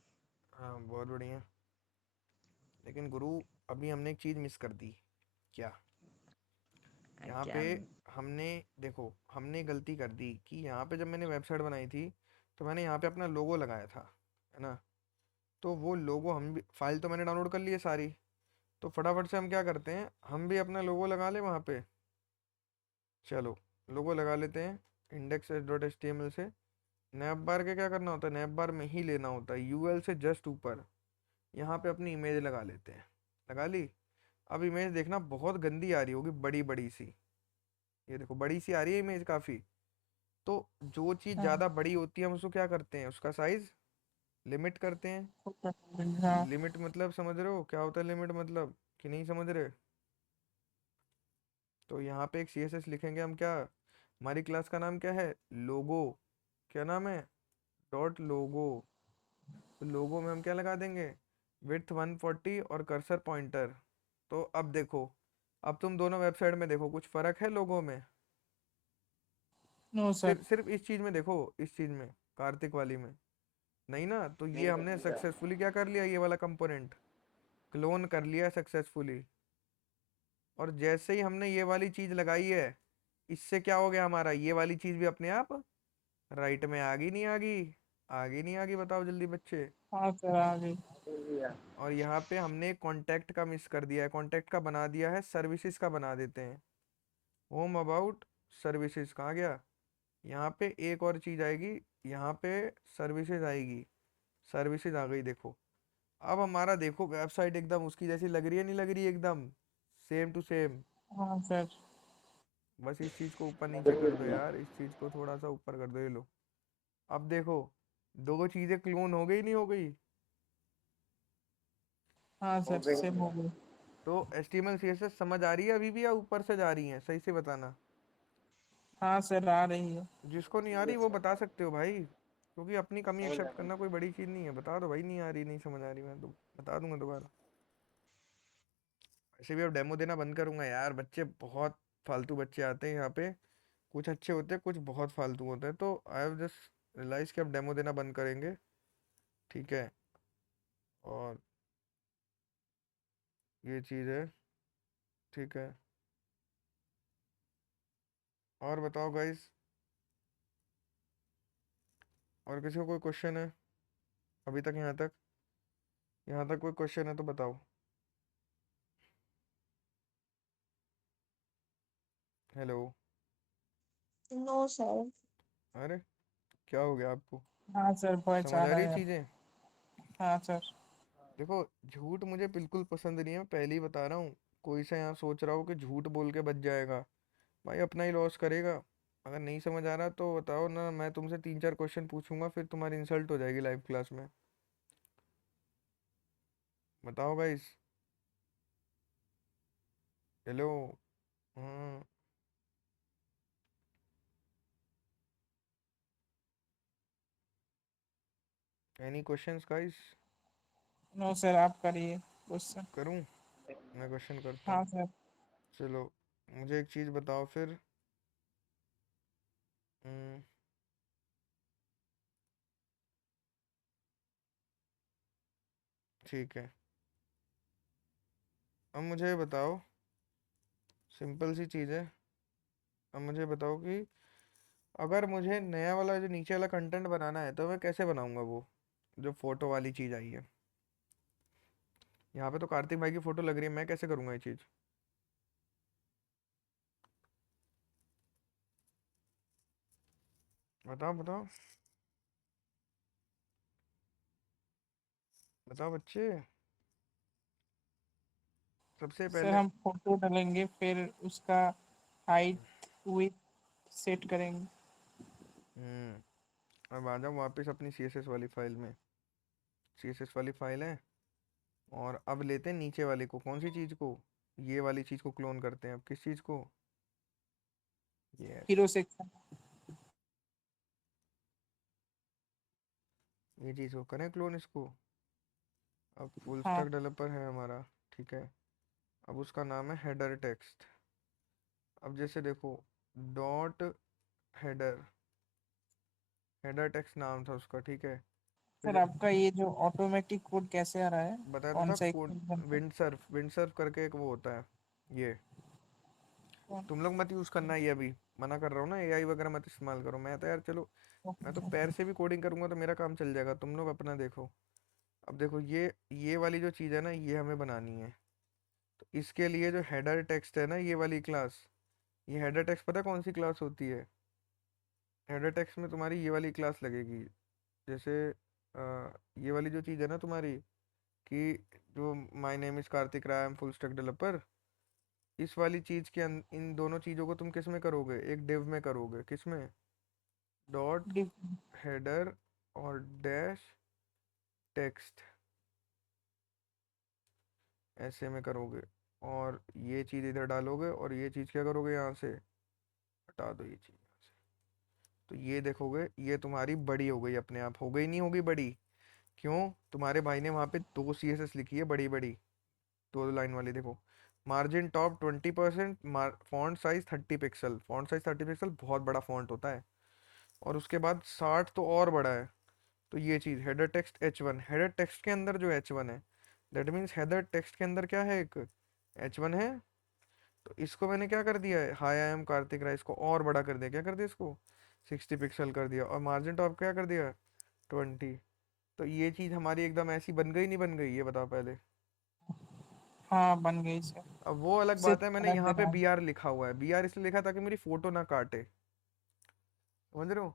हाँ बहुत बढ़िया, लेकिन गुरु अभी हमने एक चीज़ मिस कर दी। क्या? यहाँ क्या पे हमने, देखो हमने गलती कर दी कि यहाँ पे जब मैंने वेबसाइट बनाई थी, तो मैंने यहाँ पे अपना लोगो लगाया था, है ना। तो वो लोगो हम भी, फाइल तो मैंने डाउनलोड कर ली है सारी, तो फटाफट से हम क्या करते हैं, हम भी अपना लोगो लगा लें वहाँ पे। चलो लोगो लगा लेते हैं, index.html से। नैप बार के क्या करना होता है, नैप बार में ही लेना होता है, यूएल से जस्ट ऊपर, यहाँ पे अपनी इमेज लगा लेते हैं। लगा ली। अब इमेज देखना बहुत गंदी आ रही होगी, बड़ी बड़ी सी, ये देखो बड़ी सी आ रही है इमेज काफ़ी। तो जो चीज़ हाँ ज़्यादा बड़ी होती है हम उसको क्या करते हैं, उसका साइज लिमिट करते हैं। हाँ लिमिट मतलब समझ रहे हो क्या होता है लिमिट मतलब, कि नहीं समझ रहे? तो यहाँ पे एक CSS लिखेंगे हम, क्या हमारी क्लास का नाम क्या है, लोगो। क्या नाम है, डॉट लोगो। तो लोगो में हम क्या लगा देंगे, विड्थ 140 और कर्सर पॉइंटर। तो अब देखो, अब तुम दोनों वेबसाइट में देखो, कुछ फर्क है लोगो में? नो सर सिर्फ इस चीज में देखो, इस चीज में, कार्तिक वाली में, नहीं ना। तो ये नहीं हमने भैया, सक्सेसफुली क्या कर लिया, ये वाला कंपोनेंट क्लोन कर लिया सक्सेसफुली। और जैसे ही हमने ये वाली चीज लगाई है, इससे क्या हो गया हमारा, ये वाली चीज भी अपने आप राइट में आ गई, नहीं आ गई? आ गई नहीं आ गई, बताओ जल्दी बच्चे। हाँ सर आ गई नहीं भैया। और यहाँ पे हमने कॉन्टैक्ट का मिस कर दिया है, कॉन्टैक्ट का बना दिया है सर्विसेज का, बना देते हैं होम अबाउट सर्विसेज। कहाँ गया? यहाँ पे एक और चीज़ आएगी, यहाँ पे सर्विसेज आएगी, सर्विसेज आ गई देखो। अब हमारा देखो वेबसाइट एकदम उसकी जैसी लग रही है, नहीं लग रही है, एकदम सेम टू सेम। हाँ सर बस इस चीज़ को ऊपर नीचे सही है कर दो भैया। यार, इस चीज़ को थोड़ा सा ऊपर कर दो, ये लो। अब देखो, दो चीज़ें क्लोन हो गई, नहीं हो गई? हाँ हो सर गई सेम हो भैया। गई तो HTML CSS समझ आ रही है अभी भी, या ऊपर से जा रही है, सही से बताना। हाँ सर आ रही है जिसको नहीं आ रही यस वो सर। बता सकते हो भाई, क्योंकि अपनी कमी समझ आ एक्सेप्ट गई। करना कोई बड़ी चीज़ नहीं है। बता दो भाई, नहीं आ रही, नहीं समझ आ रही, मैं तो बता दूंगा दोबारा। ऐसे भी अब डेमो देना बंद करूंगा यार, बच्चे बहुत फालतू बच्चे आते हैं यहाँ पे, कुछ अच्छे होते हैं, कुछ बहुत फालतू होते हैं। तो आई हैव जस्ट रियलाइज कि अब डेमो देना बंद करेंगे, ठीक है। और ये चीज़ है, ठीक है। और बताओ गाइस, और किसी को कोई क्वेश्चन है अभी तक? यहाँ तक कोई क्वेश्चन है तो बताओ। हेलो। No sir. अरे क्या हो गया आपको? हाँ सर, वॉइस समझ आ आ रहा रही है अब। चीज़ें? हाँ सर। देखो, झूठ मुझे बिल्कुल पसंद नहीं है, मैं पहले ही बता रहा हूँ। कोई सा यहाँ सोच रहा हो कि झूठ बोल के बच जाएगा, भाई अपना ही लॉस करेगा। अगर नहीं समझ आ रहा तो बताओ ना, मैं तुमसे 3-4 क्वेश्चन पूछूंगा, फिर तुम्हारी इंसल्ट हो जाएगी लाइव क्लास में। बताओ गाइस। हेलो। हाँ। Any questions guys? No sir, आप करिए क्वेश्चन। करूँ? मैं क्वेश्चन करता हाँ हूँ। सर। चलो, मुझे एक चीज़ बताओ फिर। हम्म, ठीक है। अब मुझे ये बताओ, सिंपल सी चीज़ है। अब मुझे बताओ कि अगर मुझे नया वाला जो नीचे वाला कंटेंट बनाना है तो मैं कैसे बनाऊंगा वो, जो फोटो वाली चीज़ आई है। यहाँ पे तो कार्तिक भाई की फोटो लग रही है, मैं कैसे करूँगा ये चीज़? बताओ बताओ। बताओ बच्चे। सबसे सर पहले। हम फोटो डालेंगे, फिर उसका हाइट विथ सेट करेंगे। अब आ जाओ वापस अपनी CSS वाली फाइल में। CSS वाली फाइल है, और अब लेते हैं नीचे वाले को। कौन सी चीज़ को? ये वाली चीज़ को क्लोन करते हैं। अब किस चीज़ को? Yes, hero section. ये चीज़ को करें क्लोन इसको। अब फुल हाँ स्टैक डेवलपर है हमारा, ठीक है। अब उसका नाम है हेडर टेक्स्ट। अब जैसे देखो, डॉट हेडर, हेडर टेक्स्ट नाम था उसका, ठीक है। फिर सर, जब आपका ये जो ऑटोमेटिक कोड कैसे आ रहा है? बताया तो कौन था सा कोड, एक्सटेंशन पे? विंड सर्फ करके एक वो होता है ये। तुम लोग मत यूज़ करना ये, अभी मना कर रहा हूँ ना, AI वगैरह मत इस्तेमाल करो। मैं तो यार चलो, मैं तो पैर से भी कोडिंग करूंगा तो मेरा काम चल जाएगा, तुम लोग अपना देखो। अब देखो, ये वाली जो चीज़ है ना, ये हमें बनानी है। तो इसके लिए जो हेडर टेक्स्ट है ना, ये वाली क्लास, ये हेडर टेक्स्ट पता है कौन सी क्लास होती है? हेडर टेक्स्ट में तुम्हारी ये वाली क्लास लगेगी। जैसे ये वाली जो चीज़ है ना तुम्हारी, कि जो my name is Karthik Rai, I am full stack developer, इस वाली चीज़ के इन दोनों चीज़ों को तुम किस में करोगे? एक डिव में करोगे। किस में? डॉट हेडर और डैश टेक्स्ट, ऐसे में करोगे। और ये चीज़ इधर डालोगे, और ये चीज़ क्या करोगे, यहाँ से हटा दो ये चीज़ यहाँ से। तो ये देखोगे, ये तुम्हारी बड़ी हो गई, अपने आप हो गई, नहीं होगी बड़ी? क्यों? तुम्हारे भाई ने वहाँ पे 2 CSS लिखी है बड़ी बड़ी, 2 लाइन वाली। देखो, margin top 20%, font size 30 pixel. Font size 30 pixel बहुत बड़ा फॉन्ट होता है। और उसके बाद 60 तो और बड़ा है। तो ये चीज़ header text H1, header text के अंदर जो H1 है, दैट मीन्स हेडर टेक्स्ट के अंदर क्या है, एक H1 है। तो इसको मैंने क्या कर दिया है, हाय आई एम कार्तिक राय, इसको और बड़ा कर दिया। क्या कर दिया इसको? 60 पिक्सल कर दिया। और मार्जिन टॉप क्या कर दिया? 20। तो ये चीज़ हमारी एकदम ऐसी बन गई नहीं बन गई, ये बताओ पहले। हाँ, बन गई सर। अब वो अलग सिर्फ बात है, मैंने कलर यहाँ पे देना है। BR लिखा हुआ है। BR इसलिए लिखा ताकि मेरी फोटो ना काटे। समझ रहे हो?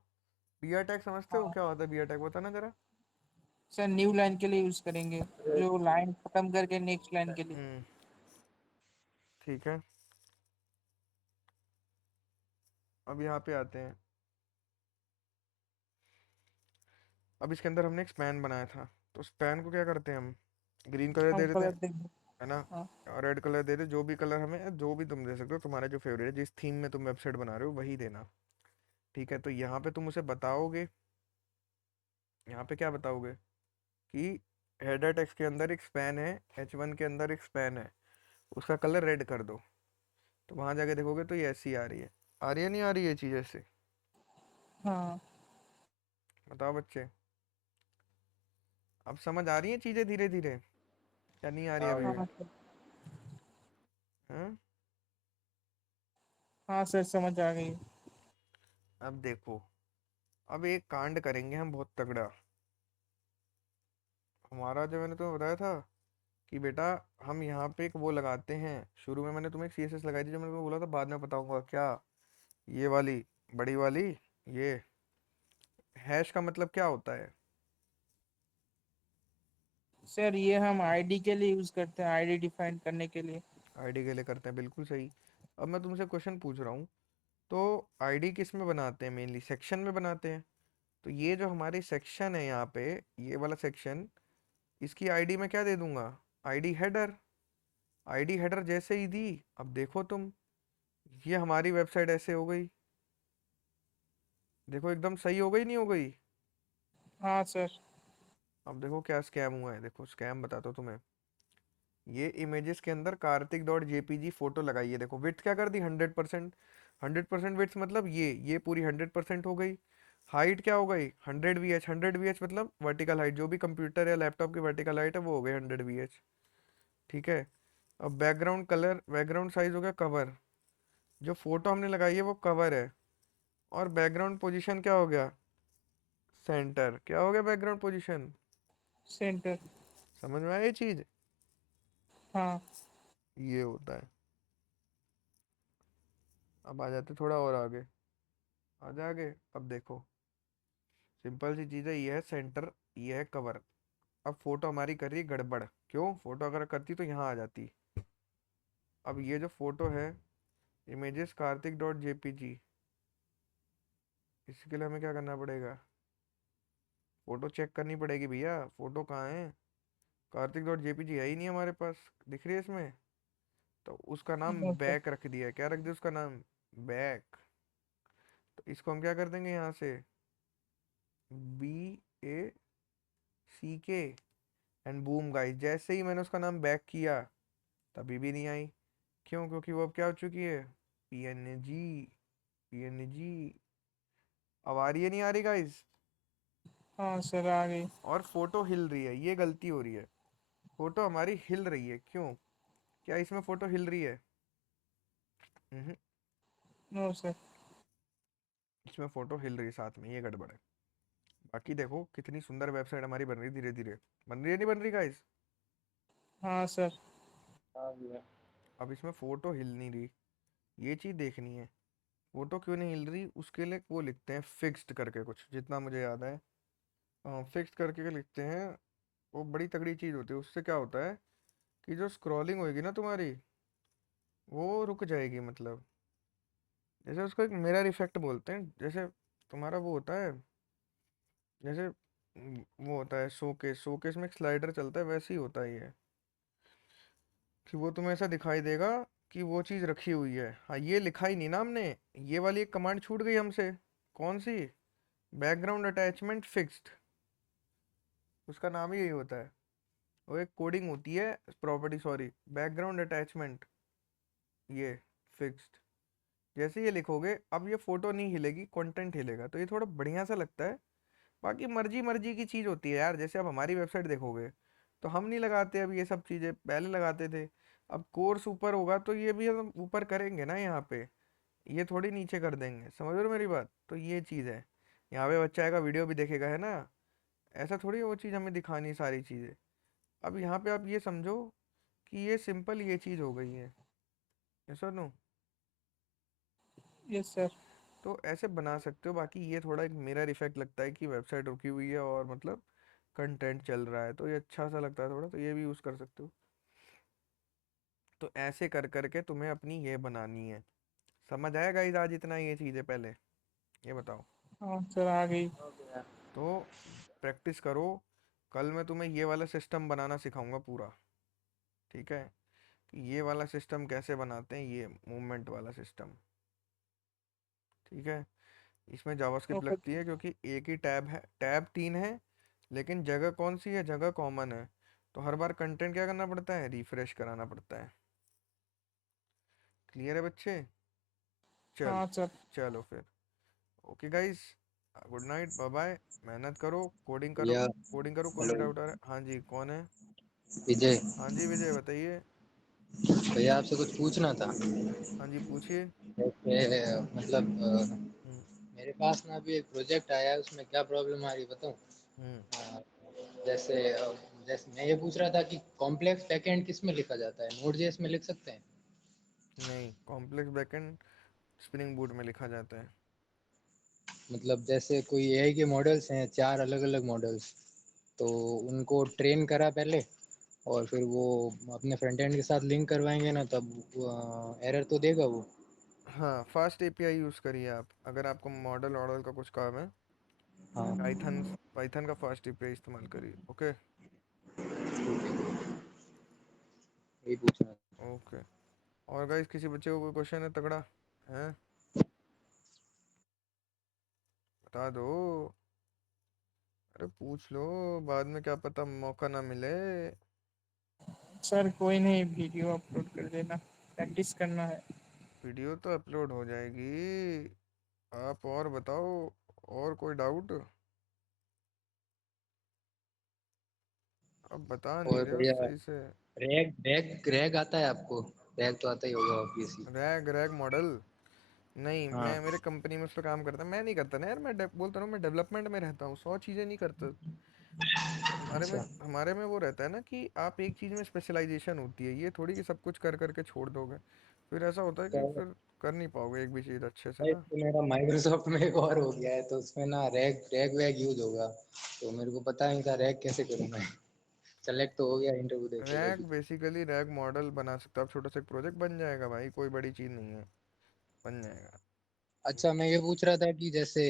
BR टैग समझते हो हाँ क्या होता है? BR टैग बताना जरा। सर, न्यू लाइन के लिए यूज करेंगे, जो लाइन खत्म करके नेक्स्ट लाइन के लिए। हम्म, ठीक है। अब यहाँ पे आते हैं। अब इसके अंदर हमने एक स्पैन बनाया था, तो स्पैन को क्या करते हैं हम? ग्रीन कलर हम दे देते कलर हैं, देंगे। है ना? हाँ। और रेड कलर दे दे, जो भी कलर हमें, जो भी तुम दे सकते हो, तुम्हारा जो फेवरेट है, जिस थीम में तुम वेबसाइट बना रहे हो वही देना। ठीक है, तो यहाँ पे तुम उसे बताओगे, यहाँ पे क्या बताओगे कि हेडर टेक्स्ट के अंदर एक स्पैन है, H1 के अंदर एक स्पैन है, उसका कलर रेड कर दो। तो वहां जाके देखोगे तो ये ऐसी आ रही है। आ रही है नहीं आ रही है चीज़ ऐसे? हाँ बताओ बच्चे, अब समझ आ रही है चीज़ें धीरे धीरे या नहीं आ रही हाँ अभी भी? भैया। हाँ सर। हाँ। हाँ सर समझ आ गई। अब देखो, अब एक कांड करेंगे हम बहुत तगड़ा। हमारा जो मैंने तुम्हें बताया था कि बेटा हम यहाँ पे एक वो लगाते हैं। शुरू में मैंने तुम्हें एक सीएसएस लगाई थी जो मैंने तुम्हें बोला था बाद में बताऊंगा क्या। ये वाली, बड़ी वाली, ये हैश का मतलब क्या होता है? सर ये हम आईडी के लिए यूज करते हैं, आईडी डिफाइन करने के लिए। आईडी के लिए करते हैं, बिल्कुल सही। अब मैं तुमसे क्वेश्चन पूछ रहा हूँ, तो आईडी किस में बनाते हैं? मेनली सेक्शन में बनाते हैं। तो ये जो हमारी सेक्शन है यहाँ पे, ये वाला सेक्शन, इसकी आईडी में क्या दे दूंगा? ID header. आईडी हेडर जैसे ही दी, अब देखो तुम, ये हमारी वेबसाइट ऐसे हो गई। देखो एकदम सही हो गई नहीं हो गई? हाँ सर। अब देखो क्या स्कैम हुआ है, देखो स्कैम बताता हूँ तुम्हें। ये इमेजेस के अंदर कार्तिक डॉट जेपीजी फोटो लगाई है, देखो विड्थ क्या कर दी? 100%। 100% विड्थ मतलब ये पूरी 100% हो गई। हाइट क्या हो गई? 100 VH। 100 VH मतलब वर्टिकल हाइट, जो भी कंप्यूटर या लैपटॉप की वर्टिकल हाइट है वो हो गई 100 VH। ठीक है। अब बैकग्राउंड कलर, बैकग्राउंड साइज हो गया कवर। जो फोटो हमने लगाई है वो कवर है। और बैकग्राउंड पोजीशन क्या हो गया? सेंटर। क्या हो गया बैकग्राउंड पोजीशन? सेंटर। समझ में आया ये चीज? हाँ ये होता है। अब आ जाते थोड़ा और आगे, आ जा आगे। अब देखो, सिंपल सी चीज है, ये है सेंटर, ये है कवर। अब फोटो हमारी कर रही है गड़बड़। क्यों? फोटो अगर करती तो यहाँ आ जाती। अब ये जो फोटो है, इमेजेस कार्तिक डॉट जेपीजी, इसके लिए हमें क्या करना पड़ेगा? फोटो चेक करनी पड़ेगी भैया, फोटो कहाँ है? कार्तिक डॉट जेपीजी है ही नहीं हमारे पास, दिख रही है इसमें? तो उसका नाम हाँ सर। बैक रख दिया है। क्या रख दिया उसका नाम? बैक। तो इसको हम क्या कर देंगे यहाँ से? BACK, एंड बूम गाइस, जैसे ही मैंने उसका नाम बैक किया तभी भी नहीं आई। क्यों? क्योंकि वो अब क्या हो चुकी है? PNG। PNG। अब आ रही है नहीं आ रही गाइस? हाँ सर आ गई। और फोटो हिल रही है, ये गलती हो रही है। फोटो हमारी हिल रही है, क्यों? क्या इसमें फोटो हिल रही है? हम्म, नो सर। इसमें फोटो हिल रही है साथ में, ये गड़बड़ है। बाकी देखो कितनी सुंदर वेबसाइट हमारी बन रही है, धीरे धीरे बन रही है नहीं बन रही गाइस? हाँ सर। हाँ भैया। अब इसमें फोटो हिल नहीं रही, ये चीज देखनी है। फोटो क्यों नहीं हिल रही, उसके लिए वो लिखते हैं फिक्स्ड करके कुछ, जितना मुझे याद है। फिक्स्ड करके लिखते हैं। वो बड़ी तगड़ी चीज होती है, उससे क्या होता है कि जो स्क्रॉलिंग होगी ना तुम्हारी, वो रुक जाएगी। मतलब जैसे उसको एक मिरर इफेक्ट बोलते हैं। जैसे तुम्हारा वो होता है, जैसे वो होता है शोकेस, शोकेस में एक स्लाइडर चलता है, वैसे ही होता है ये, कि वो तुम्हें ऐसा दिखाई देगा कि वो चीज़ रखी हुई है। हाँ, ये लिखा ही नहीं ना हमने। ये वाली एक कमांड छूट गई हमसे। कौन सी? Background attachment fixed. उसका नाम ही यही होता है। वो एक कोडिंग होती है, प्रॉपर्टी सॉरी, बैकग्राउंड अटैचमेंट, ये फिक्स्ड। जैसे ये लिखोगे अब ये फोटो नहीं हिलेगी, कंटेंट हिलेगा, तो ये थोड़ा बढ़िया सा लगता है। बाकी मर्जी मर्जी की चीज़ होती है यार। जैसे अब हमारी वेबसाइट देखोगे तो हम नहीं लगाते अब ये सब चीज़ें, पहले लगाते थे। अब कोर्स ऊपर होगा तो ये भी हम ऊपर करेंगे ना यहाँ पे, ये थोड़ी नीचे कर देंगे। समझ रहे हो मेरी बात? तो ये चीज़ है। यहाँ पे बच्चा आएगा वीडियो भी देखेगा, है ना? ऐसा थोड़ी वो चीज़ हमें दिखानी है सारी चीज़ें। अब यहाँ पे आप ये समझो कि ये सिंपल ये चीज़ हो गई है। ऐसा नो, यस सर। तो ऐसे बना सकते हो। बाकी ये थोड़ा एक मिरर इफेक्ट लगता है कि वेबसाइट रुकी हुई है और मतलब कंटेंट चल रहा है, तो ये अच्छा सा लगता है थोड़ा, तो ये भी यूज़ कर सकते हो। तो ऐसे कर करके तुम्हें अपनी ये बनानी है। समझ आया गाइस आज इतना ये चीज़ है? पहले ये बताओ। हाँ सर आ गई। हाँ भैया। तो प्रैक्टिस करो। कल मैं तुम्हें ये वाला सिस्टम बनाना सिखाऊंगा पूरा। ठीक है? कि ये वाला सिस्टम कैसे बनाते हैं, ये मूवमेंट वाला सिस्टम। ठीक है? इसमें जावास्क्रिप्ट ओके। लगती है क्योंकि एक ही टैब है, टैब तीन है, लेकिन जगह कौन सी है? जगह कॉमन है। तो हर बार कंटेंट क्या करना पड़ता है? रिफ्रेश कराना पड़ता है। क्लियर है बच्चे? चल हाँ सर। चलो फिर। Okay guys, good night, bye bye. मेहनत करो, कोडिंग करो, भैया कोडिंग करो। कोई भी हेलो डाउट आ रहा है? हाँ जी, कौन है? विजय। हाँ जी विजय, बताइए। भैया आपसे कुछ पूछना था। हाँ जी, पूछिए। जैसे मतलब हम्म। मेरे पास ना अभी एक प्रोजेक्ट आया है, उसमें क्या प्रॉब्लम आ रही है बताऊँ? हम्म। जैसे जैसे मैं ये पूछ रहा था कि कॉम्प्लेक्स बैकएंड किस में लिखा जाता है, नोड जेएस में लिख सकते हैं? नहीं, कॉम्प्लेक्स बैकएंड स्प्रिंग बूट में लिखा जाता है। मतलब जैसे कोई एआई के मॉडल्स हैं, 4 अलग-अलग मॉडल्स, तो उनको ट्रेन करा पहले और फिर वो अपने फ्रंट एंड के साथ लिंक करवाएँगे ना, तब एरर तो देगा वो। हाँ, फास्ट एपीआई यूज़ करिए आप, अगर आपको मॉडल वॉडल का कुछ काम है। हाँ, पाइथन पाइथन का फास्ट एपीआई इस्तेमाल करिए। ओके। यही पूछना था। ओके। और गाइस, किसी बच्चे को कोई क्वेश्चन है तगड़ा है? बता दो। अरे पूछ लो, बाद में क्या पता मौका ना मिले। सर कोई नहीं, वीडियो अपलोड कर देना, प्रैक्टिस करना है। वीडियो तो अपलोड हो जाएगी। आप और बताओ, और कोई डाउट? आप बता नहीं और रहे हो भैया सही से। रैग रैग रैग आता है आपको? रैग तो आता ही होगा ऑब्वियसली। Rag rag model? नहीं, हाँ, मैं मेरे कंपनी में उस पर काम करता, मैं नहीं करता ना यार। मैं बोलता हूँ, मैं डेवलपमेंट में रहता हूँ, 100 चीज़ें नहीं करता। अच्छा। हमारे में वो रहता है ना कि आप एक चीज़ में स्पेशलाइजेशन होती है, ये थोड़ी कि सब कुछ कर करके छोड़ दोगे। फिर ऐसा होता है कि फिर कर नहीं पाओगे एक भी चीज़ अच्छे से एक ना। तो मेरा माइक्रोसॉफ्ट में एक और हो गया है, तो उसमें ना रैग रैग वैग यूज होगा, तो मेरे को पता नहीं था रैग कैसे करूँ मैं। सेलेक्ट तो हो गया, इंटरव्यू दे के रैग अभी। बेसिकली रैग मॉडल बना सकते हो आप, छोटा सा एक प्रोजेक्ट बन जाएगा भाई, कोई बड़ी चीज़ नहीं है, बन जाएगा। अच्छा, मैं ये पूछ रहा था कि जैसे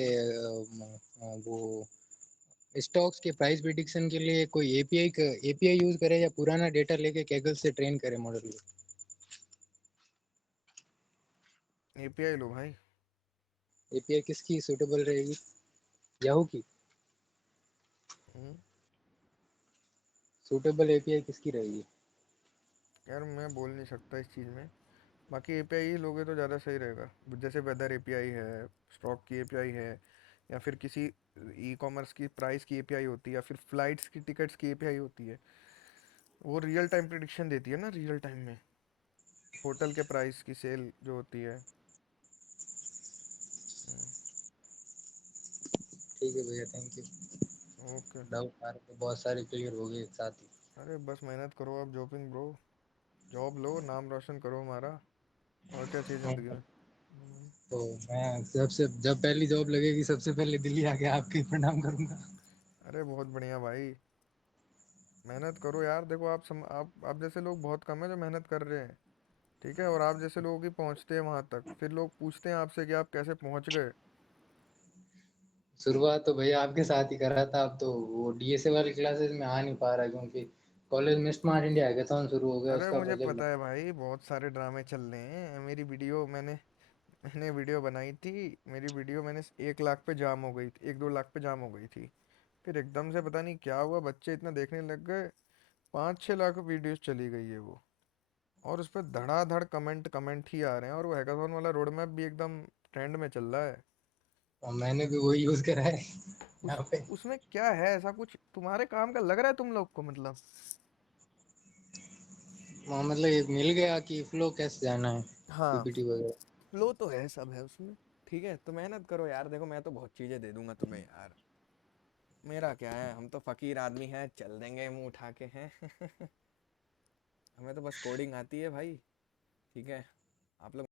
वो स्टॉक्स के प्राइस प्रिडिक्शन के लिए कोई एपीआई यूज करे या पुराना डेटा लेके कैगल से ट्रेन करे मॉडल को? एपीआई लो भाई। एपीआई किसकी सुटेबल रहेगी? याहू की? हम्म। सुटेबल एपीआई किसकी रहेगी? यार मैं बोल नहीं सकता इस चीज़ में। बाकी एपीआई ही लोगे तो ज़्यादा सही रहेगा। जैसे वेदर एपीआई है, स्टॉक की एपीआई है, या फिर किसी ई कॉमर्स की प्राइस की एपीआई होती है, या फिर फ्लाइट्स की टिकट्स की एपीआई होती है। वो रियल टाइम प्रिडिक्शन देती है ना, रियल टाइम में होटल के प्राइस की सेल जो होती है। हम्म। ठीक है भैया, थैंक यू। ओके। डाउट आ रहे थे बहुत सारे, क्लियर हो गए एक साथ ही। अरे बस मेहनत करो आप, जॉबिंग ब्रो। जॉब लो, नाम रोशन करो हमारा। और क्या चाहिए ज़िंदगी में? तो मैं सबसे जब पहली जॉब लगेगी सबसे पहले दिल्ली आके आपके प्रणाम करूंगा। अरे बहुत बढ़िया भाई, मेहनत करो यार। देखो आप जैसे लोग बहुत कम है जो मेहनत कर रहे हैं। ठीक है, और आप जैसे लोगों की पहुंचते हैं वहां तक, फिर लोग पूछते हैं आपसे कि आप कैसे पहुंच गए। शुरुआत तो भैया आपके साथ ही करा था, अब तो वो डीएसए वाली क्लासेस में आ नहीं पा रहा क्योंकि कॉलेज में स्मार्ट इंडिया हैकाथॉन शुरू हो गया, अरे उसका मुझे प्रोजेक्ट। पता है भाई, बहुत सारे ड्रामे चल रहे हैं। मेरी वीडियो मैंने वीडियो बनाई थी। मेरी वीडियो मैंने 1 लाख पे जाम हो गई थी, 1-2 लाख पे जाम हो गई थी। फिर एकदम से पता नहीं क्या हुआ, बच्चे इतना देखने लग गए, 5-6 लाख वीडियोस चली गई है वो। और उस पर धड़ाधड़ कमेंट कमेंट ही आ रहे हैं, और वो हैकाथॉन वाला रोड मैप भी एकदम ट्रेंड में चल रहा है। और मैंने भी वही यूज करा है उस यहाँ पे। उसमें क्या है ऐसा कुछ तुम्हारे काम का लग रहा है तुम लोग को, मतलब? वहाँ मतलब ये मिल गया कि फ्लो कैसे जाना है, हाँ, पीपीटी वगैरह। फ्लो तो है, सब है उसमें। ठीक है, तो मेहनत करो यार। देखो मैं तो बहुत चीज़ें दे दूंगा तुम्हें यार। मेरा क्या है, हम तो फकीर आदमी हैं, चल देंगे मुंह उठा के हैं। हमें तो बस कोडिंग आती है भाई। ठीक है, आप लोग